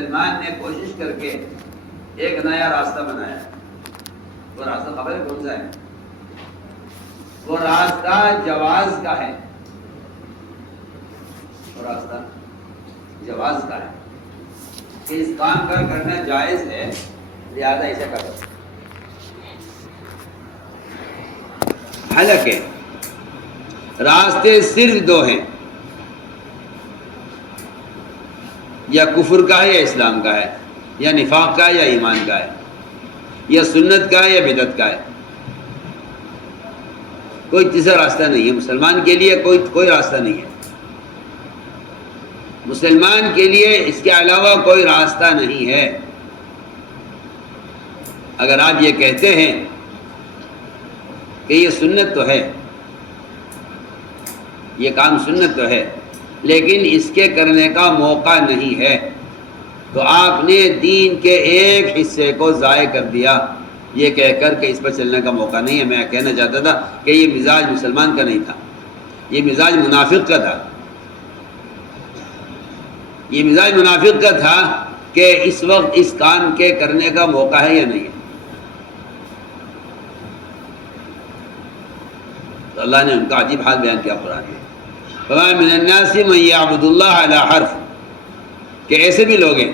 مسلمان نے کوشش کر کے ایک نیا راستہ بنایا. وہ راستہ خبر ہے کون سا ہے؟ وہ راستہ جواز کا ہے. وہ راستہ جواز کا ہے کہ اس کام کا کرنا جائز ہے، لہذا اسے کرو. حالانکہ راستے صرف دو ہیں، یا کفر کا ہے یا اسلام کا ہے، یا نفاق کا ہے یا ایمان کا ہے، یا سنت کا ہے یا بدعت کا ہے. کوئی تیسرا راستہ نہیں ہے. مسلمان کے لیے کوئی راستہ نہیں ہے. مسلمان کے لیے اس کے علاوہ کوئی راستہ نہیں ہے. اگر آپ یہ کہتے ہیں کہ یہ سنت تو ہے، یہ کام سنت تو ہے، لیکن اس کے کرنے کا موقع نہیں ہے، تو آپ نے دین کے ایک حصے کو ضائع کر دیا یہ کہہ کر کہ اس پر چلنے کا موقع نہیں ہے. میں کہنا چاہتا تھا کہ یہ مزاج مسلمان کا نہیں تھا، یہ مزاج منافق کا تھا. یہ مزاج منافق کا تھا کہ اس وقت اس کام کے کرنے کا موقع ہے یا نہیں ہے. تو اللہ نے ان کا عجیب حال بیان کیا قرآن میں. فَمَا مِنَ النَّاسِ مَن يَعْبُدُ اللَّهَ عَلَى حَرْفٍ، کہ ایسے بھی لوگ ہیں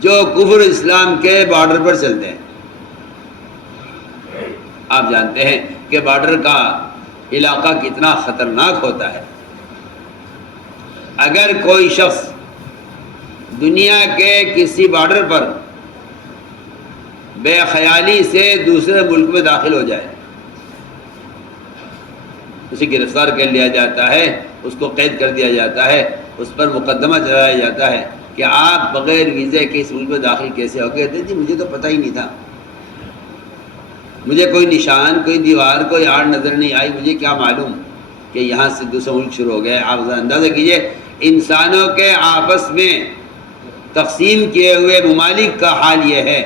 جو کفر اسلام کے بارڈر پر چلتے ہیں. آپ جانتے ہیں کہ بارڈر کا علاقہ کتنا خطرناک ہوتا ہے. اگر کوئی شخص دنیا کے کسی بارڈر پر بے خیالی سے دوسرے ملک میں داخل ہو جائے، اسے گرفتار کر لیا جاتا ہے، اس کو قید کر دیا جاتا ہے، اس پر مقدمہ چلایا جاتا ہے کہ آپ بغیر ویزے کے اس ملک میں داخل کیسے ہو گئے تھے. جی مجھے تو پتہ ہی نہیں تھا، مجھے کوئی نشان، کوئی دیوار، کوئی آڑ نظر نہیں آئی، مجھے کیا معلوم کہ یہاں سے دوسرا ملک شروع ہو گیا. آپ اندازہ کیجئے انسانوں کے آپس میں تقسیم کیے ہوئے ممالک کا حال یہ ہے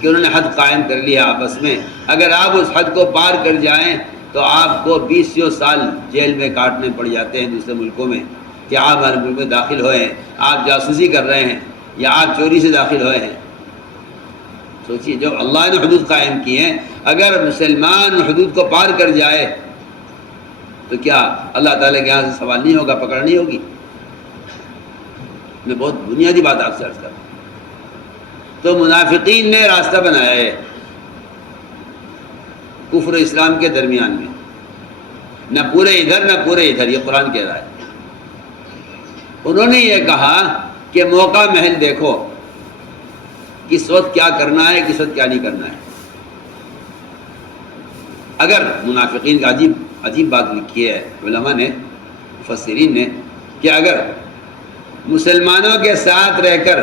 کہ انہوں نے حد قائم کر لیا آپس میں. اگر آپ اس حد کو پار کر جائیں تو آپ کو 20 سال جیل میں کاٹنے پڑ جاتے ہیں دوسرے ملکوں میں کہ آپ ہمارے ملک میں داخل ہوئے ہیں، آپ جاسوسی کر رہے ہیں یا آپ چوری سے داخل ہوئے ہیں. سوچیے جو اللہ نے حدود قائم کی ہیں، اگر مسلمان حدود کو پار کر جائے تو کیا اللہ تعالیٰ کے یہاں سے سوال نہیں ہوگا، پکڑ نہیں ہوگی؟ میں بہت بنیادی بات آپ سے عرض کرتا ہوں. تو منافقین نے راستہ بنایا ہے کفر و اسلام کے درمیان میں، نہ پورے ادھر نہ پورے ادھر. یہ قرآن کہہ رہا ہے. انہوں نے یہ کہا کہ موقع محل دیکھو، کس وقت کیا کرنا ہے، کس وقت کیا نہیں کرنا ہے. اگر منافقین کا عجیب بات لکھی ہے علماء نے، مفسرین نے، کہ اگر مسلمانوں کے ساتھ رہ کر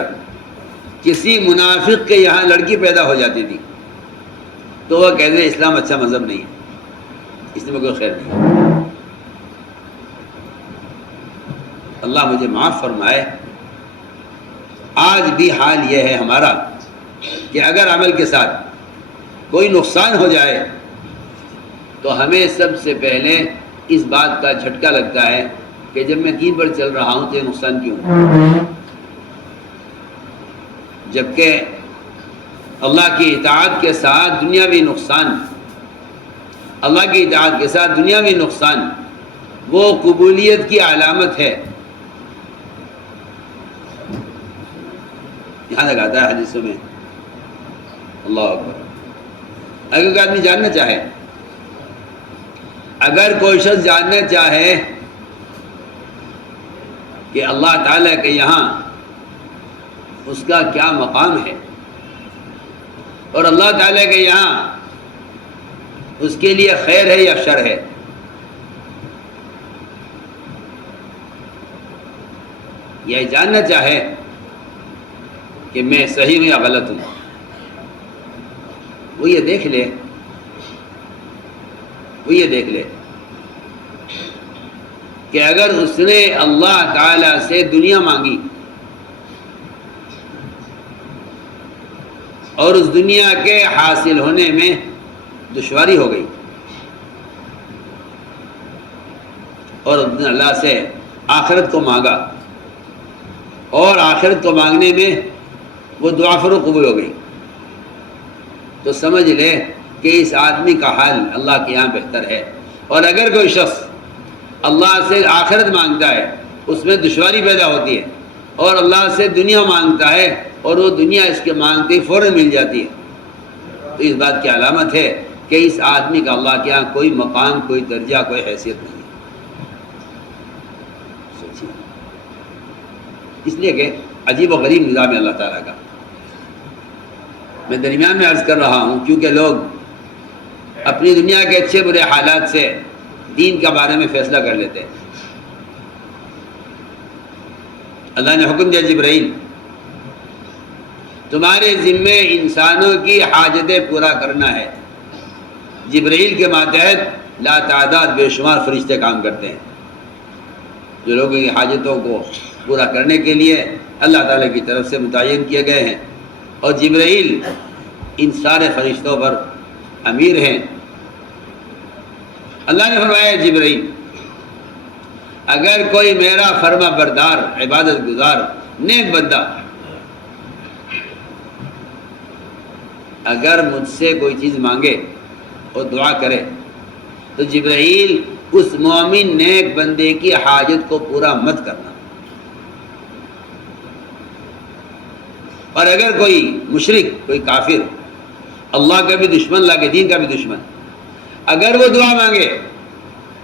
کسی منافق کے یہاں لڑکی پیدا ہو جاتی تھی تو وہ کہتے ہیں اسلام اچھا مذہب نہیں ہے، اس میں کوئی خیر نہیں. اللہ مجھے معاف فرمائے. آج بھی حال یہ ہے ہمارا کہ اگر عمل کے ساتھ کوئی نقصان ہو جائے تو ہمیں سب سے پہلے اس بات کا جھٹکا لگتا ہے کہ جب میں دین پر چل رہا ہوں تو یہ نقصان کیوں ہے، جبکہ اللہ کی اطاعت کے ساتھ دنیاوی نقصان، اللہ کی اطاعت کے ساتھ دنیاوی نقصان وہ قبولیت کی علامت ہے. یہاں تک آتا ہے حدیثوں میں. اللہ اکبر. اگر کوئی آدمی جاننا چاہے، اگر کوئی شخص جاننا چاہے کہ اللہ تعالیٰ کے یہاں اس کا کیا مقام ہے اور اللہ تعالیٰ کے یہاں اس کے لیے خیر ہے یا شر ہے، یہ جاننا چاہے کہ میں صحیح ہوں یا غلط ہوں، وہ یہ دیکھ لے کہ اگر اس نے اللہ تعالیٰ سے دنیا مانگی اور اس دنیا کے حاصل ہونے میں دشواری ہو گئی اور اللہ سے آخرت کو مانگا اور آخرت کو مانگنے میں وہ دعا فروغ قبول ہو گئی، تو سمجھ لے کہ اس آدمی کا حال اللہ کے یہاں بہتر ہے۔ اور اگر کوئی شخص اللہ سے آخرت مانگتا ہے، اس میں دشواری پیدا ہوتی ہے، اور اللہ سے دنیا مانگتا ہے اور وہ دنیا اس کے مانگتے ہی فوراً مل جاتی ہے، تو اس بات کی علامت ہے کہ اس آدمی کا اللہ کے یہاں کوئی مقام، کوئی درجہ، کوئی حیثیت نہیں ہے۔ سوچیے، اس لیے کہ عجیب و غریب نظام ہے اللہ تعالیٰ کا۔ میں درمیان میں عرض کر رہا ہوں کیونکہ لوگ اپنی دنیا کے اچھے برے حالات سے دین کے بارے میں فیصلہ کر لیتے ہیں۔ اللہ نے حکم دیا جبرائیل تمہارے ذمے انسانوں کی حاجتیں پورا کرنا ہے۔ جبرائیل کے ماتحت لا تعداد بے شمار فرشتے کام کرتے ہیں جو لوگوں کی حاجتوں کو پورا کرنے کے لیے اللہ تعالیٰ کی طرف سے متعین کیے گئے ہیں، اور جبرائیل ان سارے فرشتوں پر امیر ہیں۔ اللہ نے فرمایا جبرائیل اگر کوئی میرا فرما بردار، عبادت گزار، نیک بندہ اگر مجھ سے کوئی چیز مانگے اور دعا کرے تو جبرائیل اس مومن نیک بندے کی حاجت کو پورا مت کرنا، اور اگر کوئی مشرک، کوئی کافر، اللہ کا بھی دشمن، اللہ کے دین کا بھی دشمن، اگر وہ دعا مانگے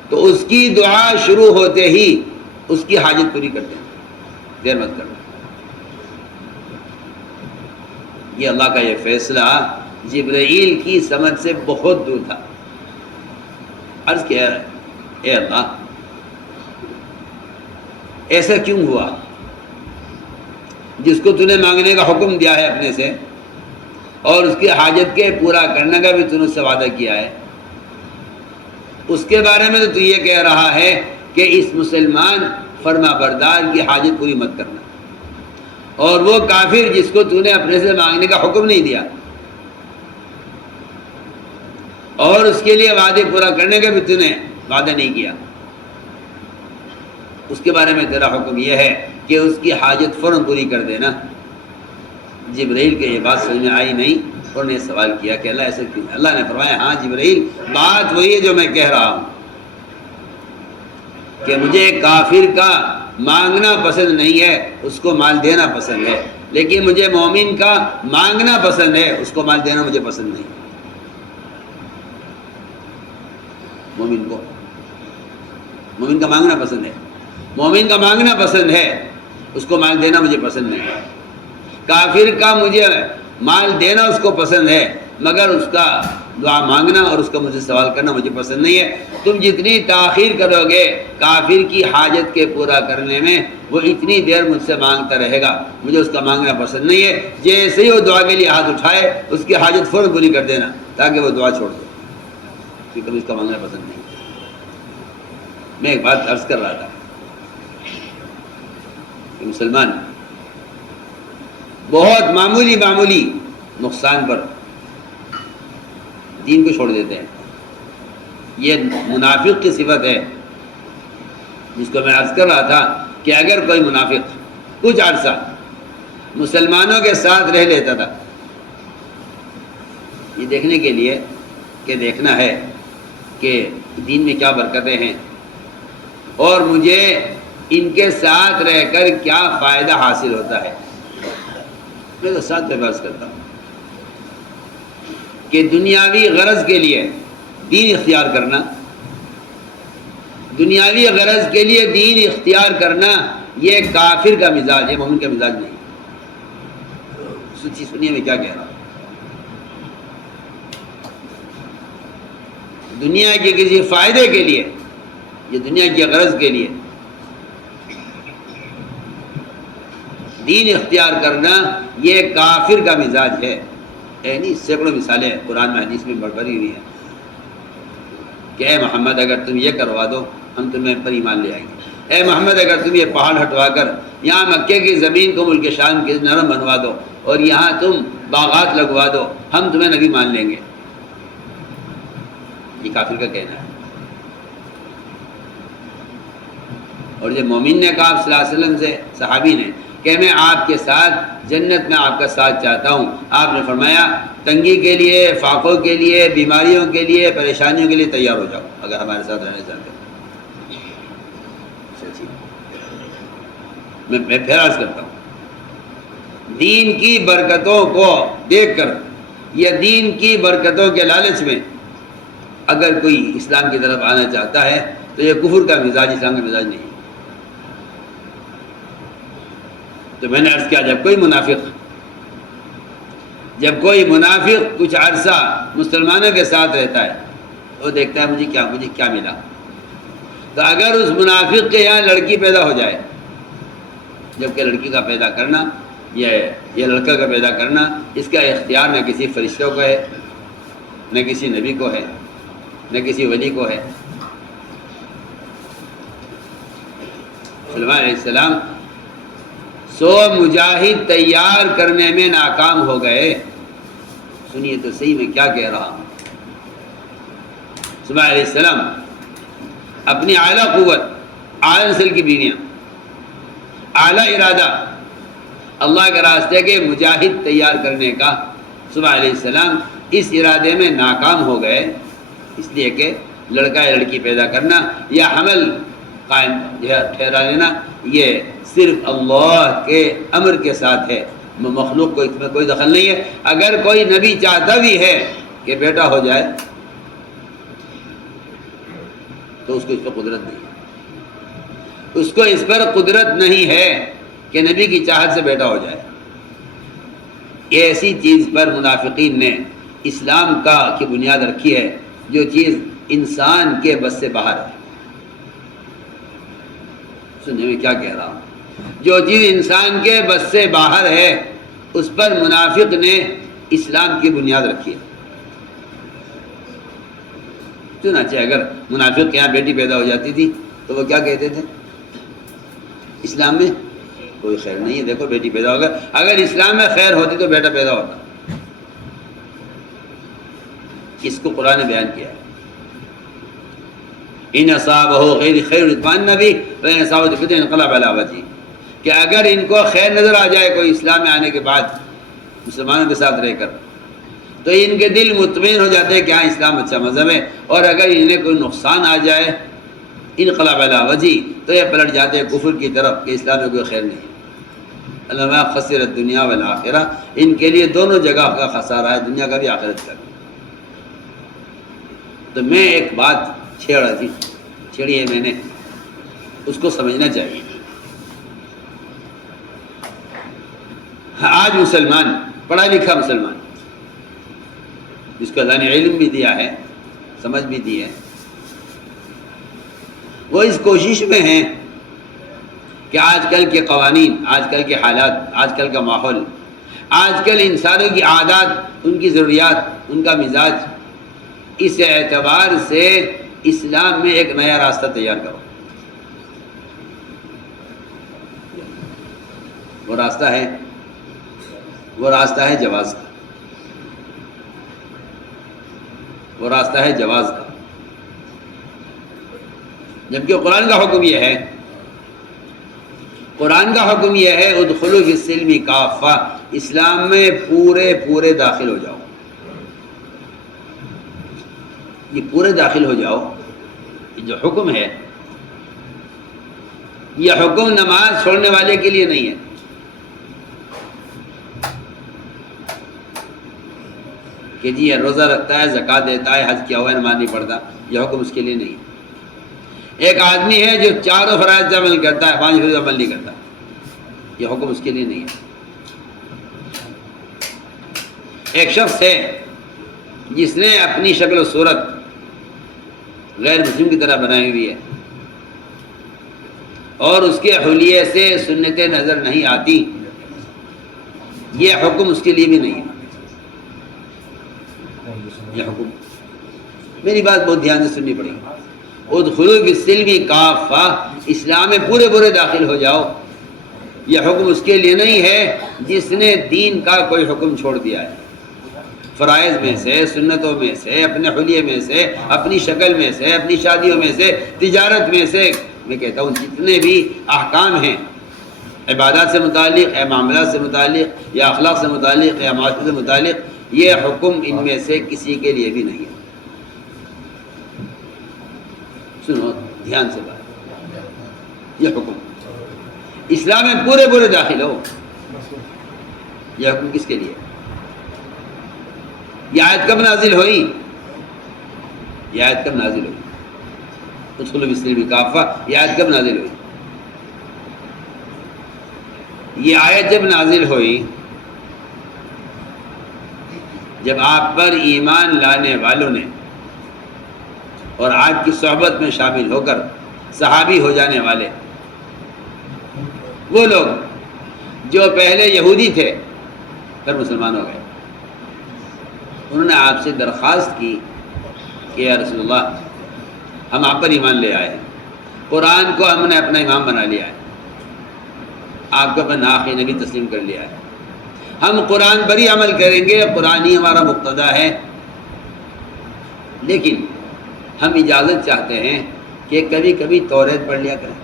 تو اس کی دعا شروع ہوتے ہی اس کی حاجت پوری کر دیں، دیر مت کرنا۔ یہ اللہ کا یہ فیصلہ جبرائیل کی سمجھ سے بہت دور تھا۔ عرض کیا اے اللہ ایسا کیوں ہوا؟ جس کو تو نے مانگنے کا حکم دیا ہے اپنے سے، اور اس کی حاجت کے پورا کرنے کا بھی تو نے اس سے وعدہ کیا ہے، اس کے بارے میں تو یہ کہہ رہا ہے کہ اس مسلمان فرما بردار کی حاجت پوری مت کرنا، اور وہ کافر جس کو تو نے اپنے سے مانگنے کا حکم نہیں دیا اور اس کے لیے وعدے پورا کرنے کا بھی تو نے وعدہ نہیں کیا، اس کے بارے میں تیرا حکم یہ ہے کہ اس کی حاجت فوراً پوری کر دینا۔ جبرائیل کے یہ بات سمجھ میں آئی نہیں، اور نے سوال کیا کہ اللہ ایسا کیوں؟ اللہ نے فرمایا ہاں جبرائیل، بات وہی ہے جو میں کہہ رہا ہوں کہ مجھے کافر کا مانگنا پسند نہیں ہے، اس کو مال دینا پسند ہے، لیکن مجھے مومن کا مانگنا پسند ہے، اس کو مال دینا مجھے پسند نہیں۔ مومن کا مانگنا پسند ہے، مومن کا مانگنا پسند ہے، اس کو مال دینا مجھے پسند نہیں ہے۔ کافر کا مجھے مال دینا اس کو پسند ہے، مگر اس کا دعا مانگنا اور اس کا مجھے سوال کرنا مجھے پسند نہیں ہے۔ تم جتنی تاخیر کرو گے کافر کی حاجت کے پورا کرنے میں، وہ اتنی دیر مجھ سے مانگتا رہے گا، مجھے اس کا مانگنا پسند نہیں ہے۔ جیسے ہی وہ دعا کے لیے ہاتھ اٹھائے اس کی حاجت فوراً پوری کر دینا تاکہ وہ دعا چھوڑ دے، کیونکہ مجھے اس کا مانگنا پسند نہیں ہے۔ میں ایک بات عرض کر رہا تھا کہ مسلمان بہت معمولی نقصان پر دین کو چھوڑ دیتے ہیں۔ یہ منافق کی صفت ہے جس کو میں عرض کر رہا تھا کہ اگر کوئی منافق کچھ عرصہ مسلمانوں کے ساتھ رہ لیتا تھا، یہ دیکھنے کے لیے کہ دیکھنا ہے کہ دین میں کیا برکتیں ہیں اور مجھے ان کے ساتھ رہ کر کیا فائدہ حاصل ہوتا ہے، میں تو ساتھ میں بحث کرتا ہوں کہ دنیاوی غرض کے لیے دین اختیار کرنا، دنیاوی غرض کے لیے دین اختیار کرنا یہ کافر کا مزاج ہے، مومن کا مزاج نہیں۔ سچی سنیے میں کیا کہہ رہا ہوں۔ دنیا کے کسی فائدے کے لیے، یہ دنیا کی غرض کے لیے دین اختیار کرنا یہ کافر کا مزاج ہے۔ یعنی سینکڑوں مثالیں قرآن میں حدیث میں بڑی ہوئی ہیں کہ اے محمد اگر تم یہ کروا دو ہم تمہیں پر ایمان لے آئیں گے، اے محمد اگر تم یہ پہاڑ ہٹوا کر یہاں مکے کی زمین کو ملک شام کے نرم بنوا دو اور یہاں تم باغات لگوا دو ہم تمہیں نبی مان لیں گے۔ یہ کافر کا کہنا ہے۔ اور جب مومن نے کہا صلی اللہ علیہ وسلم سے، صحابی نے، کہ کہ میں آپ کے ساتھ جنت میں آپ کا ساتھ چاہتا ہوں. آپ نے فرمایا تنگی کے لیے، فاقوں کے لیے، بیماریوں کے لیے، پریشانیوں کے لیے تیار ہو جاؤ اگر ہمارے ساتھ رہنا چاہتے ہیں. میں پھر عرض کرتا ہوں، دین کی برکتوں کو دیکھ کر یا دین کی برکتوں کے لالچ میں اگر کوئی اسلام کی طرف آنا چاہتا ہے تو یہ کفر کا مزاج اسلام کا مزاج نہیں ہے. تو میں نے عرض کیا جب کوئی منافق کچھ عرصہ مسلمانوں کے ساتھ رہتا ہے وہ دیکھتا ہے مجھے کیا ملا. تو اگر اس منافق کے یہاں لڑکی پیدا ہو جائے، جبکہ لڑکی کا پیدا کرنا یہ لڑکا کا پیدا کرنا اس کا اختیار نہ کسی فرشتوں کو ہے، نہ کسی نبی کو ہے، نہ کسی ولی کو ہے. سلیمان علیہ السلام 100 مجاہد تیار کرنے میں ناکام ہو گئے. سنیے تو صحیح میں کیا کہہ رہا ہوں. سلیمان علیہ السلام اپنی اعلیٰ قوت، اعلیٰ نسل کی بیویاں، اعلیٰ ارادہ، اللہ کے راستے کے مجاہد تیار کرنے کا، سلیمان علیہ السلام اس ارادے میں ناکام ہو گئے، اس لیے کہ لڑکا یا لڑکی پیدا کرنا یا حمل قائم ٹھہرا لینا یہ صرف اللہ کے امر کے ساتھ ہے، مخلوق کو اس میں کوئی دخل نہیں ہے. اگر کوئی نبی چاہتا بھی ہے کہ بیٹا ہو جائے تو اس کو اس پر قدرت نہیں ہے. اس کو اس پر قدرت نہیں ہے کہ نبی کی چاہت سے بیٹا ہو جائے. ایسی چیز پر منافقین نے اسلام کی بنیاد رکھی ہے جو چیز انسان کے بس سے باہر ہے. سننے میں کیا کہہ رہا ہوں، جو چیز انسان کے بس سے باہر ہے اس پر منافق نے اسلام کی بنیاد رکھی ہے. چنانچہ اگر منافق کے یہاں بیٹی پیدا ہو جاتی تھی تو وہ کیا کہتے تھے، اسلام میں کوئی خیر نہیں ہے، دیکھو بیٹی پیدا ہوگا. اگر اسلام میں خیر ہوتی تو بیٹا پیدا ہوتا. اس کو قرآن نے بیان کیا ہے، ان اصابہ غیر خیر اطمأن به وان اصابہ فتنہ انقلب علی وجہہ، کہ اگر ان کو خیر نظر آ جائے کوئی اسلام میں آنے کے بعد مسلمانوں کے ساتھ رہ کر تو ان کے دل مطمئن ہو جاتے ہیں کہ ہاں اسلام اچھا مذہب ہے. اور اگر انہیں کوئی نقصان آ جائے انقلب علی وجہہ تو یہ پلٹ جاتے ہیں کفر کی طرف کہ اسلام میں کوئی خیر نہیں ہے. علما خسر الدنیا والآخرہ، ان کے لیے دونوں جگہ کا خسارہ ہے، دنیا کا بھی آخرت کا بھی. تو میں ایک بات چھیڑی ہے میں نے، اس کو سمجھنا چاہیے. آج مسلمان، پڑھا لکھا مسلمان، جس کو اللہ نے علم بھی دیا ہے، سمجھ بھی دی ہے، وہ اس کوشش میں ہیں کہ آج کل کے قوانین، آج کل کے حالات، آج کل کا ماحول، آج کل انسانوں کی عادات، ان کی ضروریات، ان کا مزاج، اس اعتبار سے اسلام میں ایک نیا راستہ تیار کرو. وہ راستہ ہے جواز کا. وہ راستہ ہے جواز کا. جبکہ قرآن کا حکم یہ ہے، قرآن کا حکم یہ ہے ادخلوا فی السلم کافہ، اسلام میں پورے داخل ہو جاؤ. یہ پورے داخل ہو جاؤ یہ جو حکم ہے، یہ حکم نماز چھوڑنے والے کے لیے نہیں ہے. کہ جی یہ روزہ رکھتا ہے، زکوٰۃ دیتا ہے، حج کیا ہوا ہے، نماز نہیں پڑھتا، یہ حکم اس کے لیے نہیں ہے. ایک آدمی ہے جو چاروں فرائض پر عمل کرتا ہے، 5 فرائض پر عمل نہیں کرتا، یہ حکم اس کے لیے نہیں ہے. ایک شخص ہے جس نے اپنی شکل و صورت غیر مسلم کی طرح بنائی ہوئی ہے اور اس کے حلیے سے سنتیں نظر نہیں آتی، یہ حکم اس کے لیے بھی نہیں ہے. یہ حکم، میری بات بہت دھیان سے سننی پڑے گی. ادخلوا فی السلم کافہ، اسلام میں پورے داخل ہو جاؤ، یہ حکم اس کے لیے نہیں ہے جس نے دین کا کوئی حکم چھوڑ دیا ہے. فرائض میں سے، سنتوں میں سے، اپنے حلیے میں سے، اپنی شکل میں سے، اپنی شادیوں میں سے، تجارت میں سے، میں کہتا ہوں جتنے بھی احکام ہیں عبادات سے متعلق یا معاملات سے متعلق یا اخلاق سے متعلق یا معاشرے سے متعلق، یہ حکم ان میں سے کسی کے لیے بھی نہیں ہے۔ سنو دھیان سے بات، یہ حکم اسلام میں پورے پورے داخل ہو، یہ حکم کس کے لیے؟ یہ آیت کب نازل ہوئی؟ یہ آیت کب نازل ہوئی؟ ادخلوا فی السلم کافہ، یہ آیت کب نازل ہوئی؟ یہ آیت جب نازل ہوئی، جب آپ پر ایمان لانے والوں نے اور آج کی صحبت میں شامل ہو کر صحابی ہو جانے والے وہ لوگ جو پہلے یہودی تھے پھر مسلمان ہو گئے، انہوں نے آپ سے درخواست کی کہ یا رسول اللہ، ہم آپ پر ایمان لے آئے ہیں، قرآن کو ہم نے اپنا امام بنا لیا ہے، آپ کو اپنا آخری نبی تسلیم کر لیا ہے، ہم قرآن پر ہی عمل کریں گے، قرآن ہی ہمارا مقتدا ہے، لیکن ہم اجازت چاہتے ہیں کہ کبھی کبھی توریت پڑھ لیا کریں۔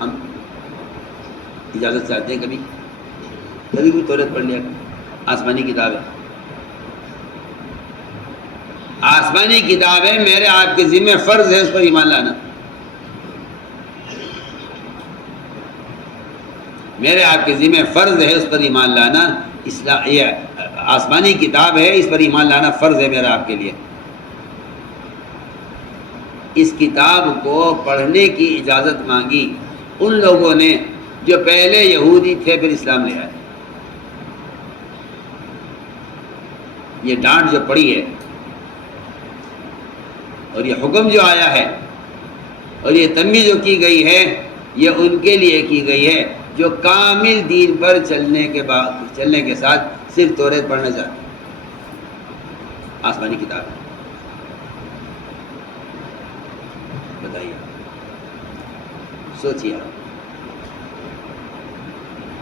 ہم اجازت چاہتے ہیں کبھی بھی توریت پڑھ لیا کریں، آسمانی کتاب ہے، آسمانی کتاب ہے، میرے آپ کے ذمہ فرض ہے اس پر ایمان لانا، میرے آپ کے ذمہ فرض ہے اس پر ایمان لانا، یہ آسمانی کتاب ہے، اس پر ایمان لانا فرض ہے میرا آپ کے لیے۔ اس کتاب کو پڑھنے کی اجازت مانگی ان لوگوں نے جو پہلے یہودی تھے پھر اسلام لے آئے۔ یہ ڈانٹ جو پڑی ہے اور یہ حکم جو آیا ہے اور یہ تنبیہ جو کی گئی ہے، یہ ان کے لیے کی گئی ہے جو کامل دین پر چلنے کے ساتھ صرف توریت پڑھنا چاہتے ہیں۔ آسمانی کتاب ہے، بتائیے، سوچیے،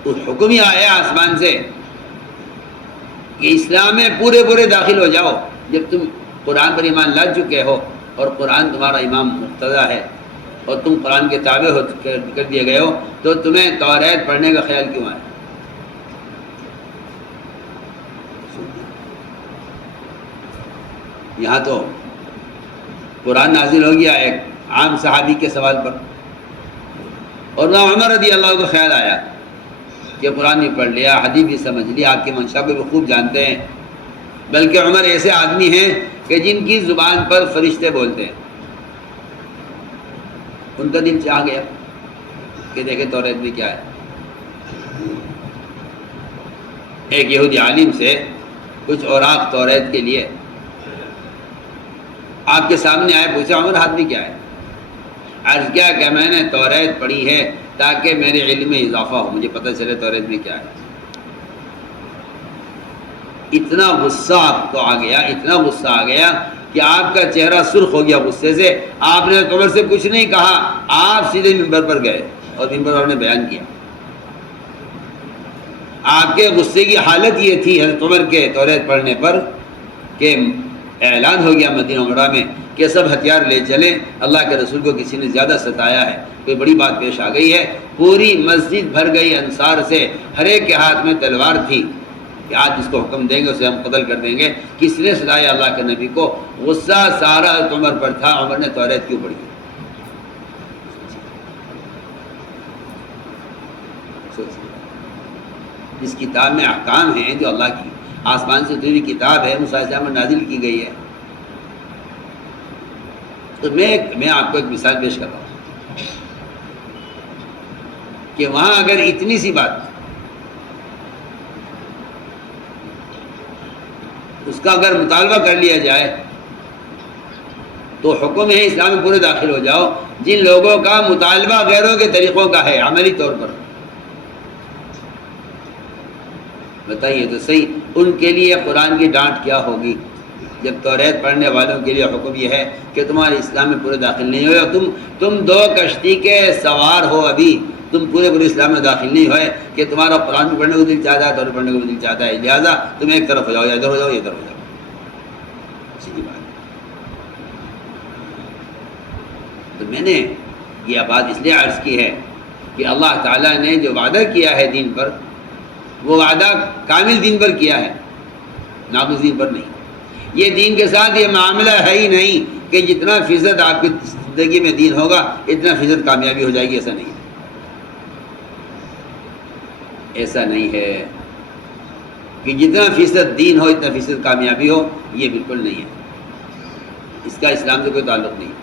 تو حکم ہی آیا آسمان سے کہ اسلام میں پورے پورے داخل ہو جاؤ۔ جب تم قرآن پر ایمان لا چکے ہو اور قرآن تمہارا امام مقتدا ہے اور تم قرآن کے تابع کر دیے گئے ہو، تو تمہیں توریت پڑھنے کا خیال کیوں آیا؟ یہاں تو قرآن نازل ہو گیا ایک عام صحابی کے سوال پر، اور نہ عمر رضی اللہ عنہ کو خیال آیا کہ قرآن بھی پڑھ لیا، حدیث بھی سمجھ لیا، آپ کی منشا کو بھی خوب جانتے ہیں، بلکہ عمر ایسے آدمی ہیں کہ جن کی زبان پر فرشتے بولتے ہیں۔ ان کا دل چاہ گیا کہ دیکھیں توریت میں کیا ہے۔ ایک یہودی عالم سے کچھ اوراق توریت کے لیے آپ کے سامنے آئے، پوچھا عمر ہاتھ میں کیا ہے؟ عرض کیا کہ میں نے توریت پڑھی ہے تاکہ میرے علم میں اضافہ ہو، مجھے پتہ چلے توریت میں کیا ہے۔ اتنا غصہ آپ کو آ گیا، اتنا غصہ آ گیا کہ آپ کا چہرہ سرخ ہو گیا غصے سے۔ آپ نے عمر سے کچھ نہیں کہا، آپ سیدھے ممبر پر گئے اور ممبر پر نے بیان کیا۔ آپ کے غصے کی حالت یہ تھی حضرت عمر کے توریت پڑھنے پر کہ اعلان ہو گیا مدینہ منورہ میں کہ سب ہتھیار لے چلیں، اللہ کے رسول کو کسی نے زیادہ ستایا ہے، کوئی بڑی بات پیش آ گئی ہے۔ پوری مسجد بھر گئی انصار سے، ہر ایک کے ہاتھ میں تلوار تھی کہ آج جس کو حکم دیں گے اسے ہم قتل کر دیں گے۔ کس نے ستایا اللہ کے نبی کو؟ غصہ سارا عمر پر تھا۔ عمر نے توریت کیوں پڑھی؟ اس کتاب میں احکام ہیں جو اللہ کی آسمان سے اتری کتاب ہے، موسیٰ علیہ السلام میں نازل کی گئی ہے۔ تو میں آپ کو ایک مثال پیش کر رہا ہوں کہ وہاں اگر اتنی سی بات اس کا اگر مطالبہ کر لیا جائے تو حکم ہے اسلام میں پورے داخل ہو جاؤ جن لوگوں کا مطالبہ غیروں کے طریقوں کا ہے عملی طور پر۔ بتائیے تو صحیح، ان کے لیے قرآن کی ڈانٹ کیا ہوگی جب توریت پڑھنے والوں کے لیے حکم یہ ہے کہ تمہارے اسلام میں پورے داخل نہیں ہوئے، تم دو کشتی کے سوار ہو، ابھی تم پورے اسلام میں داخل نہیں ہوئے کہ تمہارا قرآن بھی پڑھنے کو دل چاہتا ہے، توریت پڑھنے کو دل چاہتا ہے، لہٰذا تم ایک طرف ہو جاؤ، یا ادھر ہو جاؤ یا ادھر ہو جاؤ، سیدھی بات۔ تو میں نے یہ بات اس لیے عرض کی ہے کہ اللہ تعالیٰ نے جو وعدہ کیا ہے دین پر، وہ وعدہ کامل دین پر کیا ہے، ناقص دین پر نہیں۔ یہ دین کے ساتھ یہ معاملہ ہے ہی نہیں کہ جتنا فیصد آپ کی زندگی میں دین ہوگا اتنا فیصد کامیابی ہو جائے گی، ایسا نہیں ہے، ایسا نہیں ہے کہ جتنا فیصد دین ہو اتنا فیصد کامیابی ہو، یہ بالکل نہیں ہے، اس کا اسلام سے کوئی تعلق نہیں۔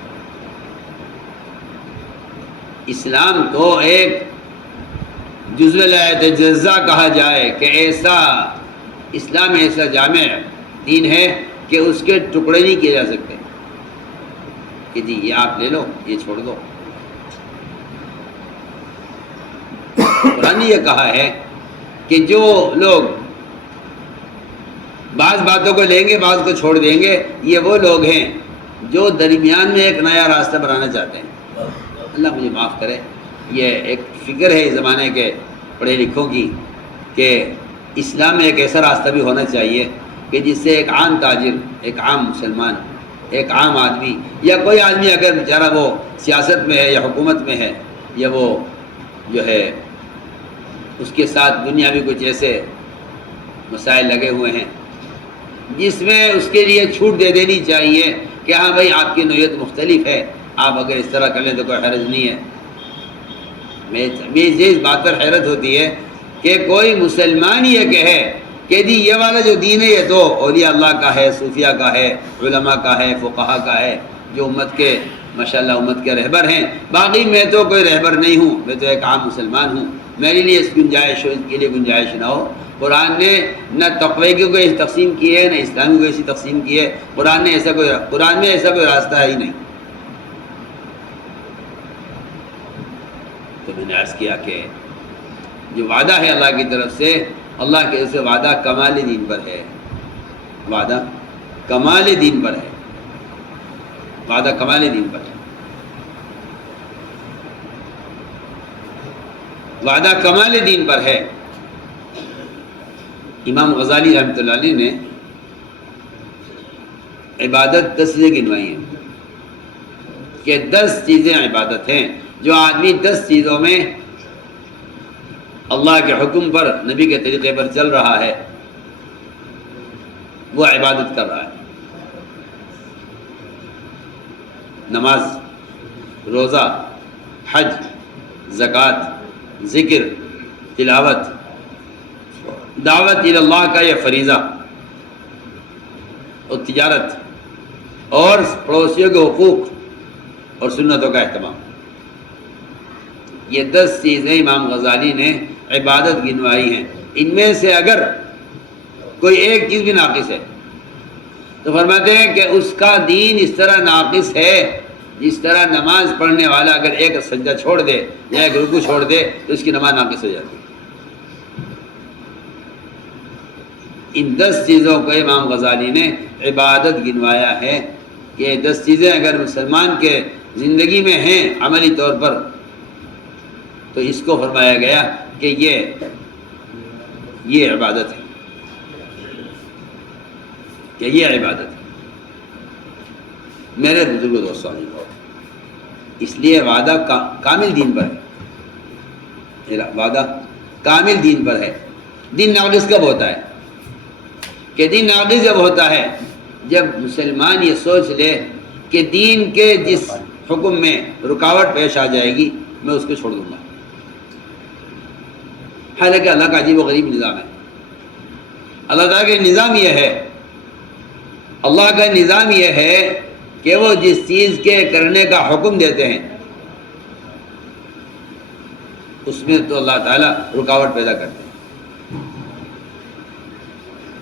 اسلام تو ایک جزو لا یتجزا کہا جائے کہ ایسا اسلام ایسا جامع دین ہے کہ اس کے ٹکڑے نہیں کیے جا سکتے کہ جی یہ آپ لے لو یہ چھوڑ دو۔ قرآن نے یہ کہا ہے کہ جو لوگ بعض باتوں کو لیں گے بعض کو چھوڑ دیں گے، یہ وہ لوگ ہیں جو درمیان میں ایک نیا راستہ بنانا چاہتے ہیں۔ اللہ مجھے معاف کرے، یہ ایک فکر ہے اس زمانے کے پڑھے لکھوں کی کہ اسلام میں ایک ایسا راستہ بھی ہونا چاہیے کہ جس سے ایک عام تاجر، ایک عام مسلمان، ایک عام آدمی یا کوئی آدمی اگر بیچارہ وہ سیاست میں ہے یا حکومت میں ہے یا وہ جو ہے اس کے ساتھ دنیاوی کچھ ایسے مسائل لگے ہوئے ہیں جس میں اس کے لیے چھوٹ دے دینی چاہیے کہ ہاں بھائی آپ کی نوعیت مختلف ہے، آپ اگر اس طرح کر لیں تو کوئی حرج نہیں ہے۔ مجھے اس بات پر حیرت ہوتی ہے کہ کوئی مسلمان یہ کہے کہ جی یہ والا جو دین ہے یہ تو اولیاء اللہ کا ہے، صوفیاء کا ہے، علماء کا ہے، فقہا کا ہے، جو امت کے ماشاءاللہ امت کے رہبر ہیں، باقی میں تو کوئی رہبر نہیں ہوں، میں تو ایک عام مسلمان ہوں، میرے لیے اس گنجائش ہو، اس کے لیے گنجائش نہ ہو۔ قرآن نے نہ تقوی کو ایسی تقسیم کی ہے، نہ اسلامی کو ایسی تقسیم کی ہے، قرآن میں ایسا کوئی راستہ ہے ہی نہیں۔ تو میں نے عرض کیا کہ جو وعدہ ہے اللہ کی طرف سے، اللہ کے سے وعدہ کمال دین پر ہے، وعدہ کمال دین پر ہے، وعدہ کمال دین پر ہے، وعدہ کمال دین پر ہے۔ امام غزالی رحمۃ اللہ علیہ نے عبادت 10 چیزیں گنوائی ہیں کہ 10 چیزیں عبادت ہیں، جو آدمی 10 چیزوں میں اللہ کے حکم پر نبی کے طریقے پر چل رہا ہے وہ عبادت کر رہا ہے۔ نماز، روزہ، حج، زکوٰۃ، ذکر، تلاوت، دعوت الی اللہ کا یہ فریضہ، اور تجارت، اور پڑوسیوں کے حقوق اور سنتوں کا اہتمام۔ یہ 10 چیزیں امام غزالی نے عبادت گنوائی ہیں۔ ان میں سے اگر کوئی ایک چیز بھی ناقص ہے تو فرماتے ہیں کہ اس کا دین اس طرح ناقص ہے جس طرح نماز پڑھنے والا اگر ایک سجدہ چھوڑ دے یا ایک رکوع چھوڑ دے تو اس کی نماز ناقص ہو جاتی ہے۔ ان 10 چیزوں کو امام غزالی نے عبادت گنوایا ہے کہ 10 چیزیں اگر مسلمان کے زندگی میں ہیں عملی طور پر تو اس کو فرمایا گیا کہ یہ عبادت ہے، کہ یہ عبادت ہے۔ میرے بزرگ دوستوں، اس لیے وعدہ کامل دین پر ہے، وعدہ کامل دین پر ہے۔ دین ناقص کب ہوتا ہے؟ کہ دین ناقص جب ہوتا ہے جب مسلمان یہ سوچ لے کہ دین کے جس حکم میں رکاوٹ پیش آ جائے گی میں اس کو چھوڑ دوں گا۔ حالانکہ اللہ کا عجیب و غریب نظام ہے۔ اللہ تعالیٰ کا نظام یہ ہے، اللہ کا نظام یہ ہے کہ وہ جس چیز کے کرنے کا حکم دیتے ہیں اس میں تو اللہ تعالیٰ رکاوٹ پیدا کرتے ہیں۔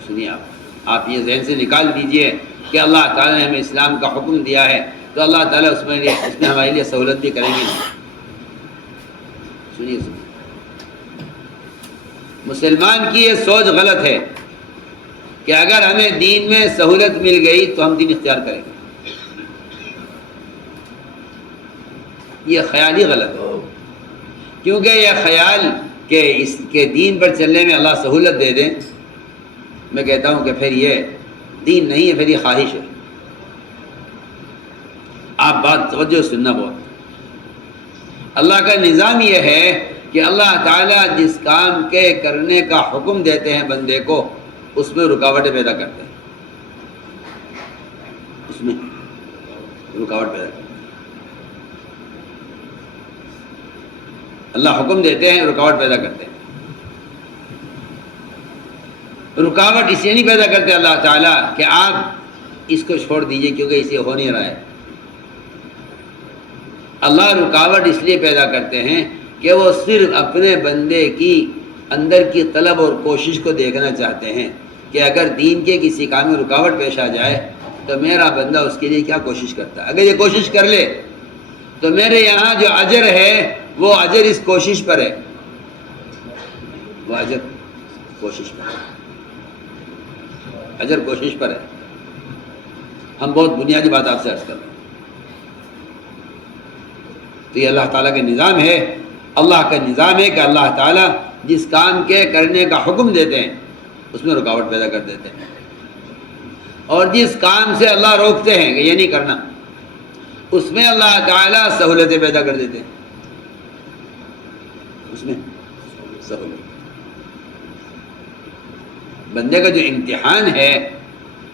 سنیے آپ یہ ذہن سے نکال دیجئے کہ اللہ تعالیٰ نے ہمیں اسلام کا حکم دیا ہے تو اللہ تعالیٰ اس میں ہمارے لیے سہولت بھی کریں گے۔ سنیے مسلمان کی یہ سوچ غلط ہے کہ اگر ہمیں دین میں سہولت مل گئی تو ہم دین اختیار کریں گے، یہ خیال ہی غلط ہے، کیونکہ یہ خیال کہ اس کے دین پر چلنے میں اللہ سہولت دے دیں، میں کہتا ہوں کہ پھر یہ دین نہیں ہے، پھر یہ خواہش ہے۔ آپ بات توجہ سننا بہت، اللہ کا نظام یہ ہے کہ اللہ تعالیٰ جس کام کے کرنے کا حکم دیتے ہیں بندے کو، اس میں رکاوٹیں پیدا کرتے ہیں، اس میں رکاوٹ پیدا کرتے ہیں۔ اللہ حکم دیتے ہیں، رکاوٹ پیدا کرتے ہیں۔ رکاوٹ اس لیے نہیں پیدا کرتے اللہ تعالیٰ کہ آپ اس کو چھوڑ دیجئے کیونکہ اسے ہو نہیں رہا ہے۔ اللہ رکاوٹ اس لیے پیدا کرتے ہیں کہ وہ صرف اپنے بندے کی اندر کی طلب اور کوشش کو دیکھنا چاہتے ہیں کہ اگر دین کے کسی کام میں رکاوٹ پیش آ جائے تو میرا بندہ اس کے لیے کیا کوشش کرتا ہے۔ اگر یہ کوشش کر لے تو میرے یہاں جو اجر ہے وہ اجر اس کوشش پر ہے، وہ اجر کوشش پر ہے، اجر کوشش پر ہے۔ ہم بہت بنیادی بات آپ سے عرض کر رہے ہیں۔ تو یہ اللہ تعالیٰ کا نظام ہے۔ اللہ کا نظام ہے کہ اللہ تعالیٰ جس کام کے کرنے کا حکم دیتے ہیں اس میں رکاوٹ پیدا کر دیتے ہیں، اور جس کام سے اللہ روکتے ہیں کہ یہ نہیں کرنا، اس میں اللہ تعالیٰ سہولتیں پیدا کر دیتے ہیں، اس میں سہولت۔ بندے کا جو امتحان ہے